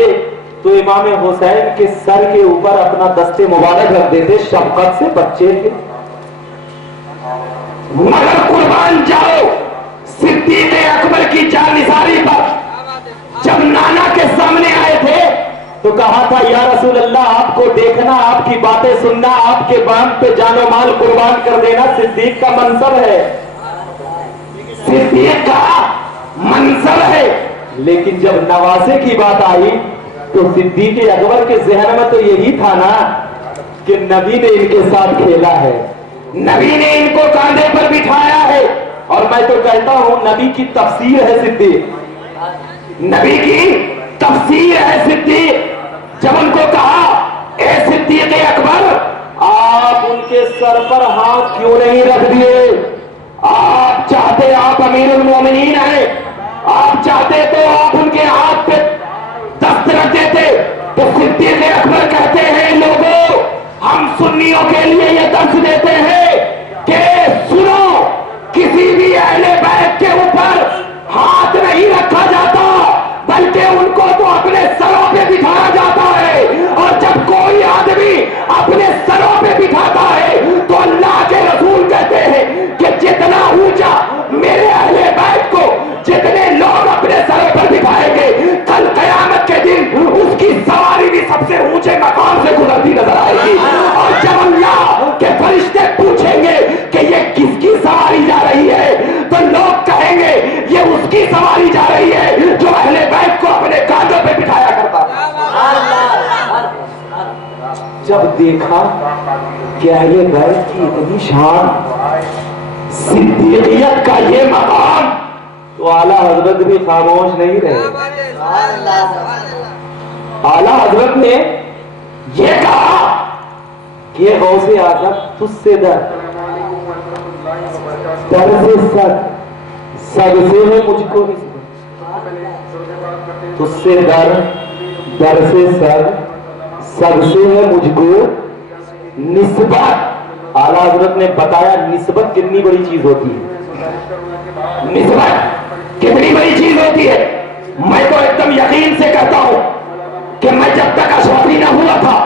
تو امام حسین کے سر کے اوپر اپنا دست مبارک رکھ دیتے، شفقت سے بچے تھے۔ مگر قربان جاؤ صدیق اکبر کی جانثاری پر جب نانا کے سامنے آئے تھے تو کہا تھا یا رسول اللہ آپ کو دیکھنا، آپ کی باتیں سننا، آپ کے بام پہ جان و مال قربان کر دینا صدیق کا منصب ہے، صدیق کا منصب ہے۔ لیکن جب نواسے کی بات آئی تو صدیق اکبر کے ذہن میں تو یہی تھا نا کہ نبی نے ان کے ساتھ کھیلا ہے، نبی نے ان کو کاندھے پر بٹھایا ہے، اور میں تو کہتا ہوں نبی کی تفسیر ہے صدیق، نبی کی تفسیر ہے صدیق۔ جب ان کو کہا اے صدیق اکبر، آپ ان کے سر پر ہاتھ کیوں نہیں رکھ دیے؟ آپ چاہتے آپ امیر المومنین ہیں، آپ چاہتے تو آپ ان کے ہاتھ پہ دست رکھ دیتے۔ تو صدیق اکبر کہتے ہیں لوگوں، ہم سنیوں کے لیے یہ درس دیتے ہیں کہ سنو، کسی بھی اہل بیت کے اوپر ہاتھ نہیں رکھا جاتا، بلکہ ان کو تو اپنے سروں پہ بٹھایا جاتا ہے، اور جب کوئی آدمی اپنے سروں پہ بٹھاتا ہے تو اللہ کے رسول کہتے ہیں کہ جتنا اونچا میرے اہل بیت کو جتنے لوگ اپنے سروں پر بٹھائیں گے، کل قیامت کے دن اس کی سواری بھی سب سے اونچے مقام سے گزرتی نظر آئے گی، اور جب اللہ کے فرشتے پوچھیں گے کہ یہ کس کی سواری جا رہی ہے تو لوگ کہیں گے یہ اس کی سواری جا رہی ہے جو اہل بیت کو اپنے کاندھوں پہ بٹھایا کرتا تھا۔ جب دیکھا کہ اہل بیت کی اتنی شان، صدیقیت کا یہ مقام، تو اعلیٰ حضرت بھی خاموش نہیں رہے۔ اعلیٰ حضرت نے یہ کہا کہ غوث اعظم تجھ سے در سے سگ سے ہے مجھ کو تجھ سے در سے سگ سے ہے مجھ کو نسبت۔ اعلیٰ حضرت نے بتایا نسبت کتنی بڑی چیز ہوتی ہے، نسبت کتنی بڑی چیز ہوتی ہے۔ میں تو ایک دم یقین سے کہتا ہوں کہ میں جب تک اشرفی نہ ہوا تھا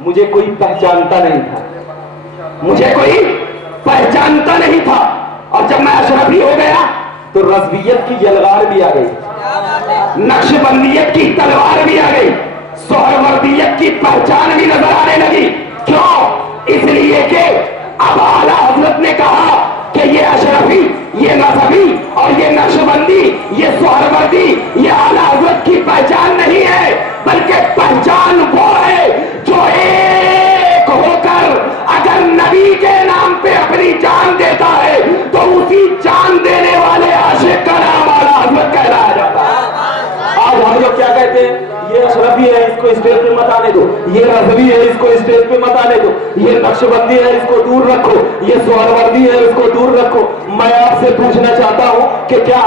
مجھے کوئی پہچانتا نہیں تھا، مجھے کوئی پہچانتا نہیں تھا، اور جب میں اشرفی ہو گیا تو رضویت کی یلغار بھی آ گئی، نقش بندیت کی تلوار بھی آ گئی، سہروردیت کی پہچان بھی نظر آنے لگی۔ کیوں؟ اس لیے کہ اب اعلیٰ حضرت نے کہا کہ یہ اشرفی، یہ نصبی اور یہ نقش بندی، یہ سہروردی، یہ اعلیٰ حضرت کی پہچان نہیں ہے، بلکہ پہچان وہ ہے جو ایک ہو کر اگر نبی کے نام پہ اپنی جان دیتا ہے تو اسی جان دینے والے عاشق کا نام اعلیٰ حضرت کہلایا جاتا ہے۔ آج ہم لوگ کیا کہتے कहते हैं ये अशरफी है, इसको स्टेज पे मत आने दो, ये रज़वी है, इसको स्टेज पे मत आने दो, ये नक्शबंदी है, इसको दूर रखो, ये सोहरवर्दी है, इसको दूर रखो। मैं आपसे पूछना चाहता हूँ कि क्या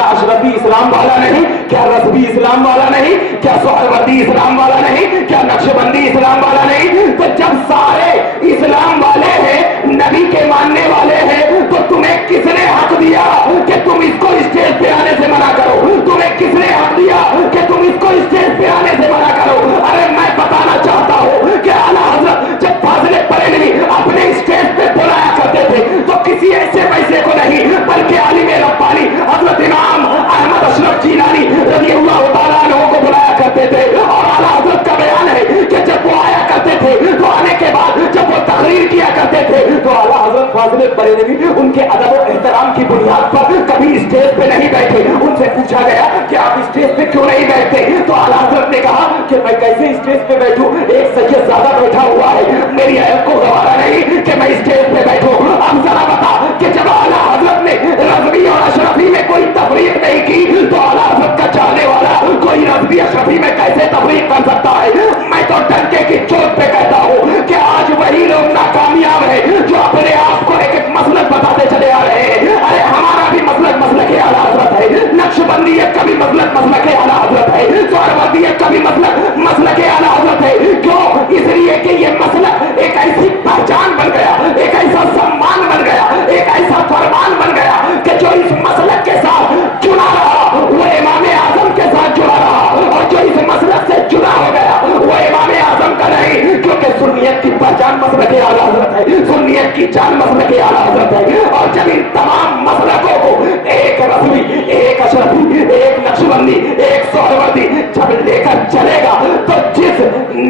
अशरफी इस्लाम वाला नहीं, क्या रज़वी इस्लाम वाला नहीं, क्या सोहरवर्दी इस्लाम वाला नहीं, क्या नक्शबंदी इस्लाम वाला नहीं? तो जब सारे इस्लाम वाले हैं, नबी के मानने वाले हैं, तो तुम्हें किसने हक दिया कि तुम इसको स्टेज पे आने से मना करो? तुम्हें किसने हक दिया कि तुम इसको स्टेज पे आने से मना करो? अरे मैं बताना चाहता हूँ कि आला हज़रत जब फाज़िले बरेलवी अपने स्टेज पे बुलाया करते थे तो किसी ऐसे पैसे को नहीं, बल्कि आलिम रब्बानी हज़रत इमाम अहमद अशरफ जीलानी रज़ियल्लाहु ताला अन्हु को बुलाया करते थे। और आला हज़रत का बयान है कि जब वो आया करते थे तो आने के बाद जब वो तकरीर किया करते थे तो आला हज़रत फाज़िले बरेलवी उनके अदब और एहतराम की बुनियाद पर कभी स्टेज पे नहीं बैठे। उनसे पूछा गया कि आप स्टेज पे क्यों नहीं बैठते? तो आला हज़रत ने कहा कि मैं कैसे स्टेज पे बैठूं, एक सैयदजादा बैठा हुआ है, मेरी अहम को गवारा नहीं कि मैं स्टेज पे बैठूं। अब जरा बता कि जब आला हज़रत ने रज़वी और अशरफी में कोई तफरीक नहीं की तो आला हज़रत का चाहने वाला कोई रज़वी अशरफी में कैसे तफरीक कर सकता है? मैं तो डंके की चोट पे कहता हूँ कि आज वही लोग नाकामयाब है जो अपने आप को एक एक मसलक बताते चले आ रहे हैं। अरे हमारा भी मसलक मसलक आला हज़रत है, नक्शबंदियत का भी मसलक मसलक आला हज़रत है, सोहरवर्दियत का भी मसलक मसलक आला हज़रत है। क्यों? इसलिए कि ये मसलक एक ऐसी पहचान बन गया, एक ऐसा सम्मान बन गया, एक ऐसा फरमान बन गया कि जो इस मसलक के साथ जुड़ा रहा वो इमाम आजम के साथ जुड़ा रहा, और जो इस मसलक से जुड़ा हो गया वो इमाम आजम का नहीं, क्योंकि सुन्नियत की पहचान मसलक आला हज़रत है, सुन्नियत की जान मसलक आला हज़रत है। और जब इन तमाम मसलकों को एक रज़वी, एक अशरफी, एक नक्शबंदी, एक सोहरवर्दी जब लेकर चलेगा तो जिस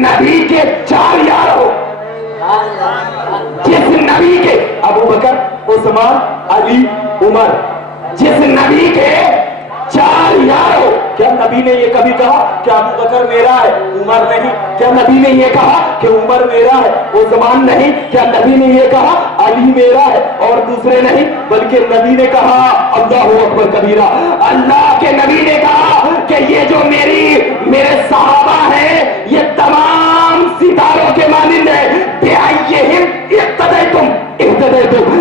नबी के 4 यार हो, जिस नबी के अबू बकर, उस्मान, अली, उमर, जिस नबी के 4 यार हो, क्या नबी ने ये कभी कहा कि अबू बकर मेरा है, उमर नहीं? क्या नबी ने ये कहा कि उमर मेरा है, उस्मान नहीं? क्या नबी ने ये कहा अली मेरा है और दूसरे नहीं? बल्कि नबी ने कहा, अल्लाहु अकबर कबीरा, अल्लाह के नबी ने कहा कि ये जो मेरे सहाबा हैं ये तमाम सितारों के मानिंद है,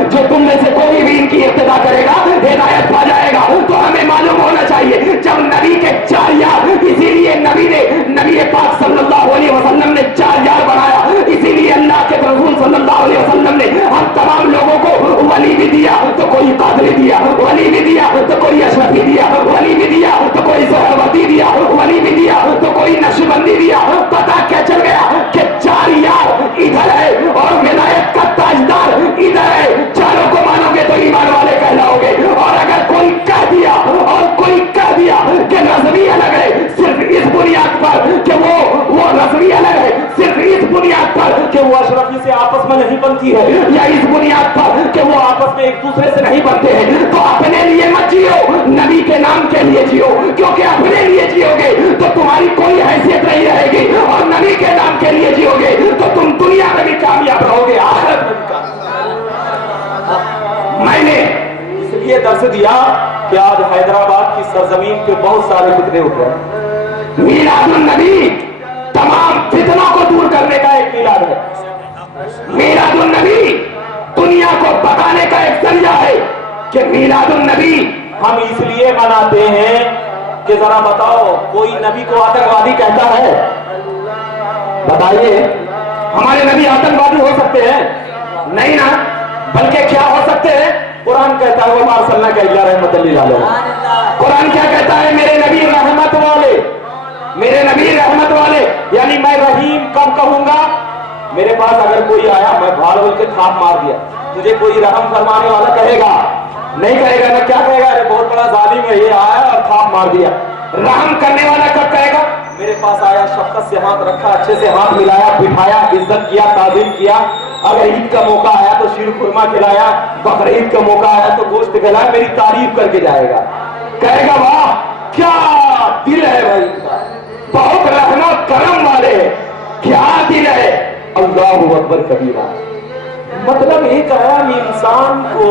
जो तुम में से कोई भी इनकी इब्तिदा करेगा हिदायत पा जाएगा। तो हमें मालूम होना चाहिए जब नबी के 4 यार, इसीलिए नबी पाक सल्लल्लाहु अलैहि वसल्लम ने 4 यार बनाया, इसीलिए अल्लाह के रसूल सल्लल्लाहु अलैहि वसल्लम ने हम तमाम लोगों को वली भी दिया तो कोई कादरी दिया, वली भी दिया तो कोई अशरफी दिया, वली भी दिया तो कोई सोहरवर्दी दिया, वली भी दिया तो कोई नक्शबंदी दिया। पता क्या चल गया कि 4 यार इधर है और विलायत का ताजदार इधर है। चारों को मानोगे तो ईमान वाले कहलाओगे। और अगर कोई कह दिया कि रज़वी अलग है सिर्फ इस बुनियाद पर कि वो रज़वी अलग है सिर्फ इस बुनियाद पर कि वो अशरफी से आपस में नहीं बनती है, या इस बुनियाद पर कि वो आपस में एक दूसरे से नहीं बनते हैं, तो अपने लिए मत जियो, नबी के नाम के लिए जियो। क्योंकि अपने लिए जियोगे तो तुम्हारी कोई हैसियत नहीं रहेगी, और नबी के नाम के लिए जियोगे तो तुम दुनिया में भी कामयाब रहोगे, आखिरत में भी कामयाब। मैंने इसलिए दर्स दिया कि आज हैदराबाद की सरजमीन पे बहुत सारे फितने उठ रहे हैं। मीलादुन नबी तमाम फितनों को दूर करने का एक मिलाद है। मीलादुन नबी दुनिया को बताने का एक जरिया है कि मीलादुन नबी हम इसलिए मनाते हैं कि जरा बताओ कोई नबी को आतंकवादी कहता है? बताइए, हमारे नबी आतंकवादी हो सकते हैं? नहीं ना, बल्कि क्या हो सकते हैं? कुरान कहता है वो मारसल्ला का इल्ला रहमतुल लिल आलमीन। कुरान क्या कहता है? मेरे नबी रहमत वाले, मेरे नबी रहमत वाले, यानी मैं रहीम कब कहूंगा? मेरे पास अगर कोई आया, मैं भाड़ बोल के थाप मार दिया, मुझे कोई रहम फरमाने वाला कहेगा? नहीं कहेगा ना। क्या कहेगा? अरे बहुत बड़ा जालिम है, ये आया और थाप मार दिया। रहम करने वाला कब कहेगा? मेरे पास आया, शफकत से हाथ रखा, अच्छे से हाथ मिलाया, बिठाया, इज्जत किया, ताज़ीम किया। अगर ईद का मौका आया तो शीर खुरमा खिलाया, बकरीद का मौका आया तो गोश्त खिलाया, मेरी तारीफ करके जाएगा। कहेगा वाह क्या दिल है भाई, बहुत रहना करम वाले, क्या दिल है। अल्लाहु अकबर कबीरा। मतलब एक आयाम इंसान को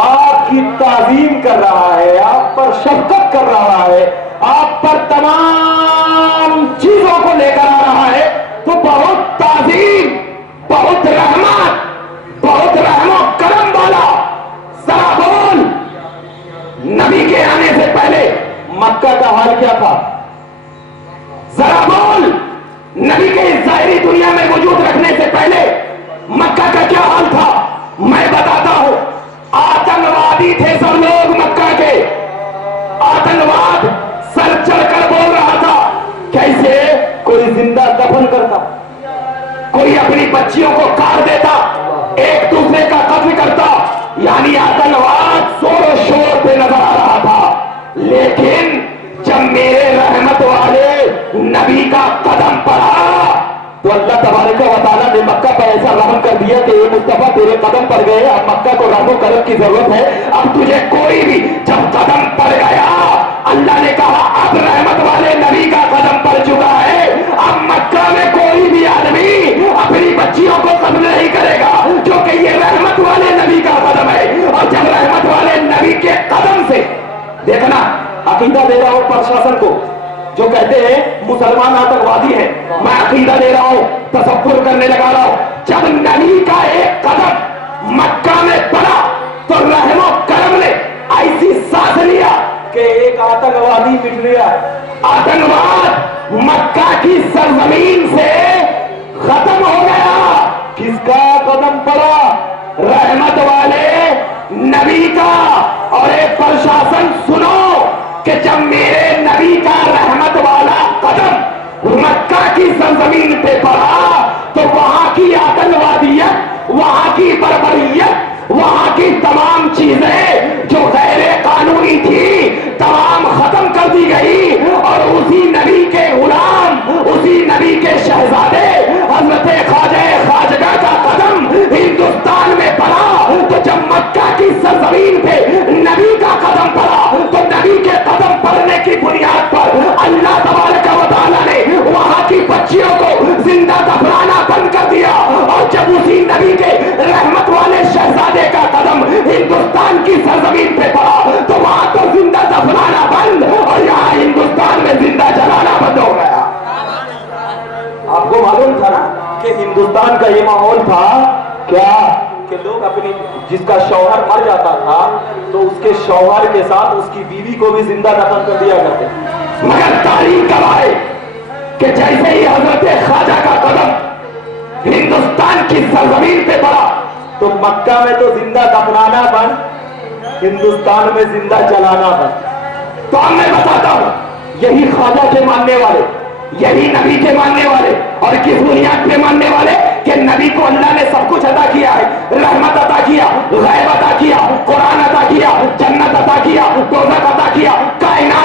आग आपकी ताजीम कर रहा है, आप पर शफकत कर रहा है, आप पर तमाम चीजों को लेकर आ रहा है, तो बहुत ताजीम, बहुत रहमत, बहुत रहमो करम वाला। जरा बोल, नबी के आने से पहले मक्का का हाल क्या था? जरा बोल, नबी के इस ज़ाहिरी दुनिया में वजूद रखने से पहले मक्का का क्या हाल था? मैं बताता हूं। आतंकवादी थे सब लोग मक्का के। आतंकवाद सर चढ़कर बोल रहा था। कैसे? कोई जिंदा दफन करता, कोई अपनी बच्चियों को काट देता, एक दूसरे का कत्ल करता, यानी आतंकवाद जोर शोर पे नजर आ रहा था। लेकिन जब मेरे रहमत वाले नबी का कदम पड़ा तो अल्लाह तबारक व तआला ने मक्का पर ऐसा रहम कर दिया कि ये मुस्तफा तेरे कदम पड़ गए, अब मक्का को रहमो करम की जरूरत है। अब तुझे कोई भी जब कदम पड़ गया, अल्लाह ने कहा अब रहमत वाले नबी का कदम पड़ चुका है, अब मक्का में कोई भी आदमी अपनी बच्चियों को कत्ल नहीं करेगा, क्योंकि ये रहमत वाले नबी का कदम है। और जब रहमत वाले नबी के कदम से, देखना अकीदा दे रहा हूं प्रशासन को जो कहते हैं मुसलमान आतंकवादी हैं, मैं अकीदा दे रहा हूं, तसव्वुर करने लगा रहा हूं। जब नबी का एक कदम मक्का में पड़ा तो रहमो करम ने ऐसी सांस लिया कि एक आतंकवादी मिट गया। आतंकवाद मक्का की सरजमीन से खत्म हो गया। किसका कदम पड़ा? रहमत वाले नबी का। और एक प्रशासन सुनो कि जब मेरे नबी का रहमत वाला कदम मक्का की सरजमीन पे पड़ा तो वहां की आतंकवादियत, वहां की बर्बरियत, वहां की तमाम चीजें जो गैर कानूनी थी तमाम खत्म कर दी गई। और उसी नबी के गुलाम, उसी नबी के शहजादे हजरत ख्वाजा खाजगा का कदम हिंदुस्तान में पड़ा। तो जब मक्का की सरजमीन पे नबी का कदम पड़ा तो नबी के कदम पड़ने की बुनियाद पर अल्लाह तबारक व तआला ने वहां की बच्चियों को जिंदा दफनाना बंद कर दिया। और जब उसी नबी के रहमत वाले शहजादे का कदम हिंदुस्तान की सरजमीन पे पड़ा तो वहां तो जिंदा दफनाना बंद और यहाँ हिंदुस्तान में जिंदा जलाना बंद हो गया। आपको मालूम था ना कि हिंदुस्तान का ये माहौल था क्या कि लोग अपनी, जिसका शौहर मर जाता था तो उसके शौहर के साथ उसकी बीवी को भी जिंदा दफन कर दिया करते। मगर तारीख गवाह कि जैसे ही हजरत ख्वाजा का कदम हिंदुस्तान की सरजमीन पे पड़ा तो मक्का में तो जिंदा दफनाना बंद, हिंदुस्तान में जिंदा जलाना बंद। तो अब मैं बताता हूं, यही ख्वाजा के मानने वाले, यही नबी के मानने वाले, और किस बुनियाद पे मानने वाले कि नबी को अल्लाह ने सब कुछ अता किया है, रहमत अता किया, गैब अता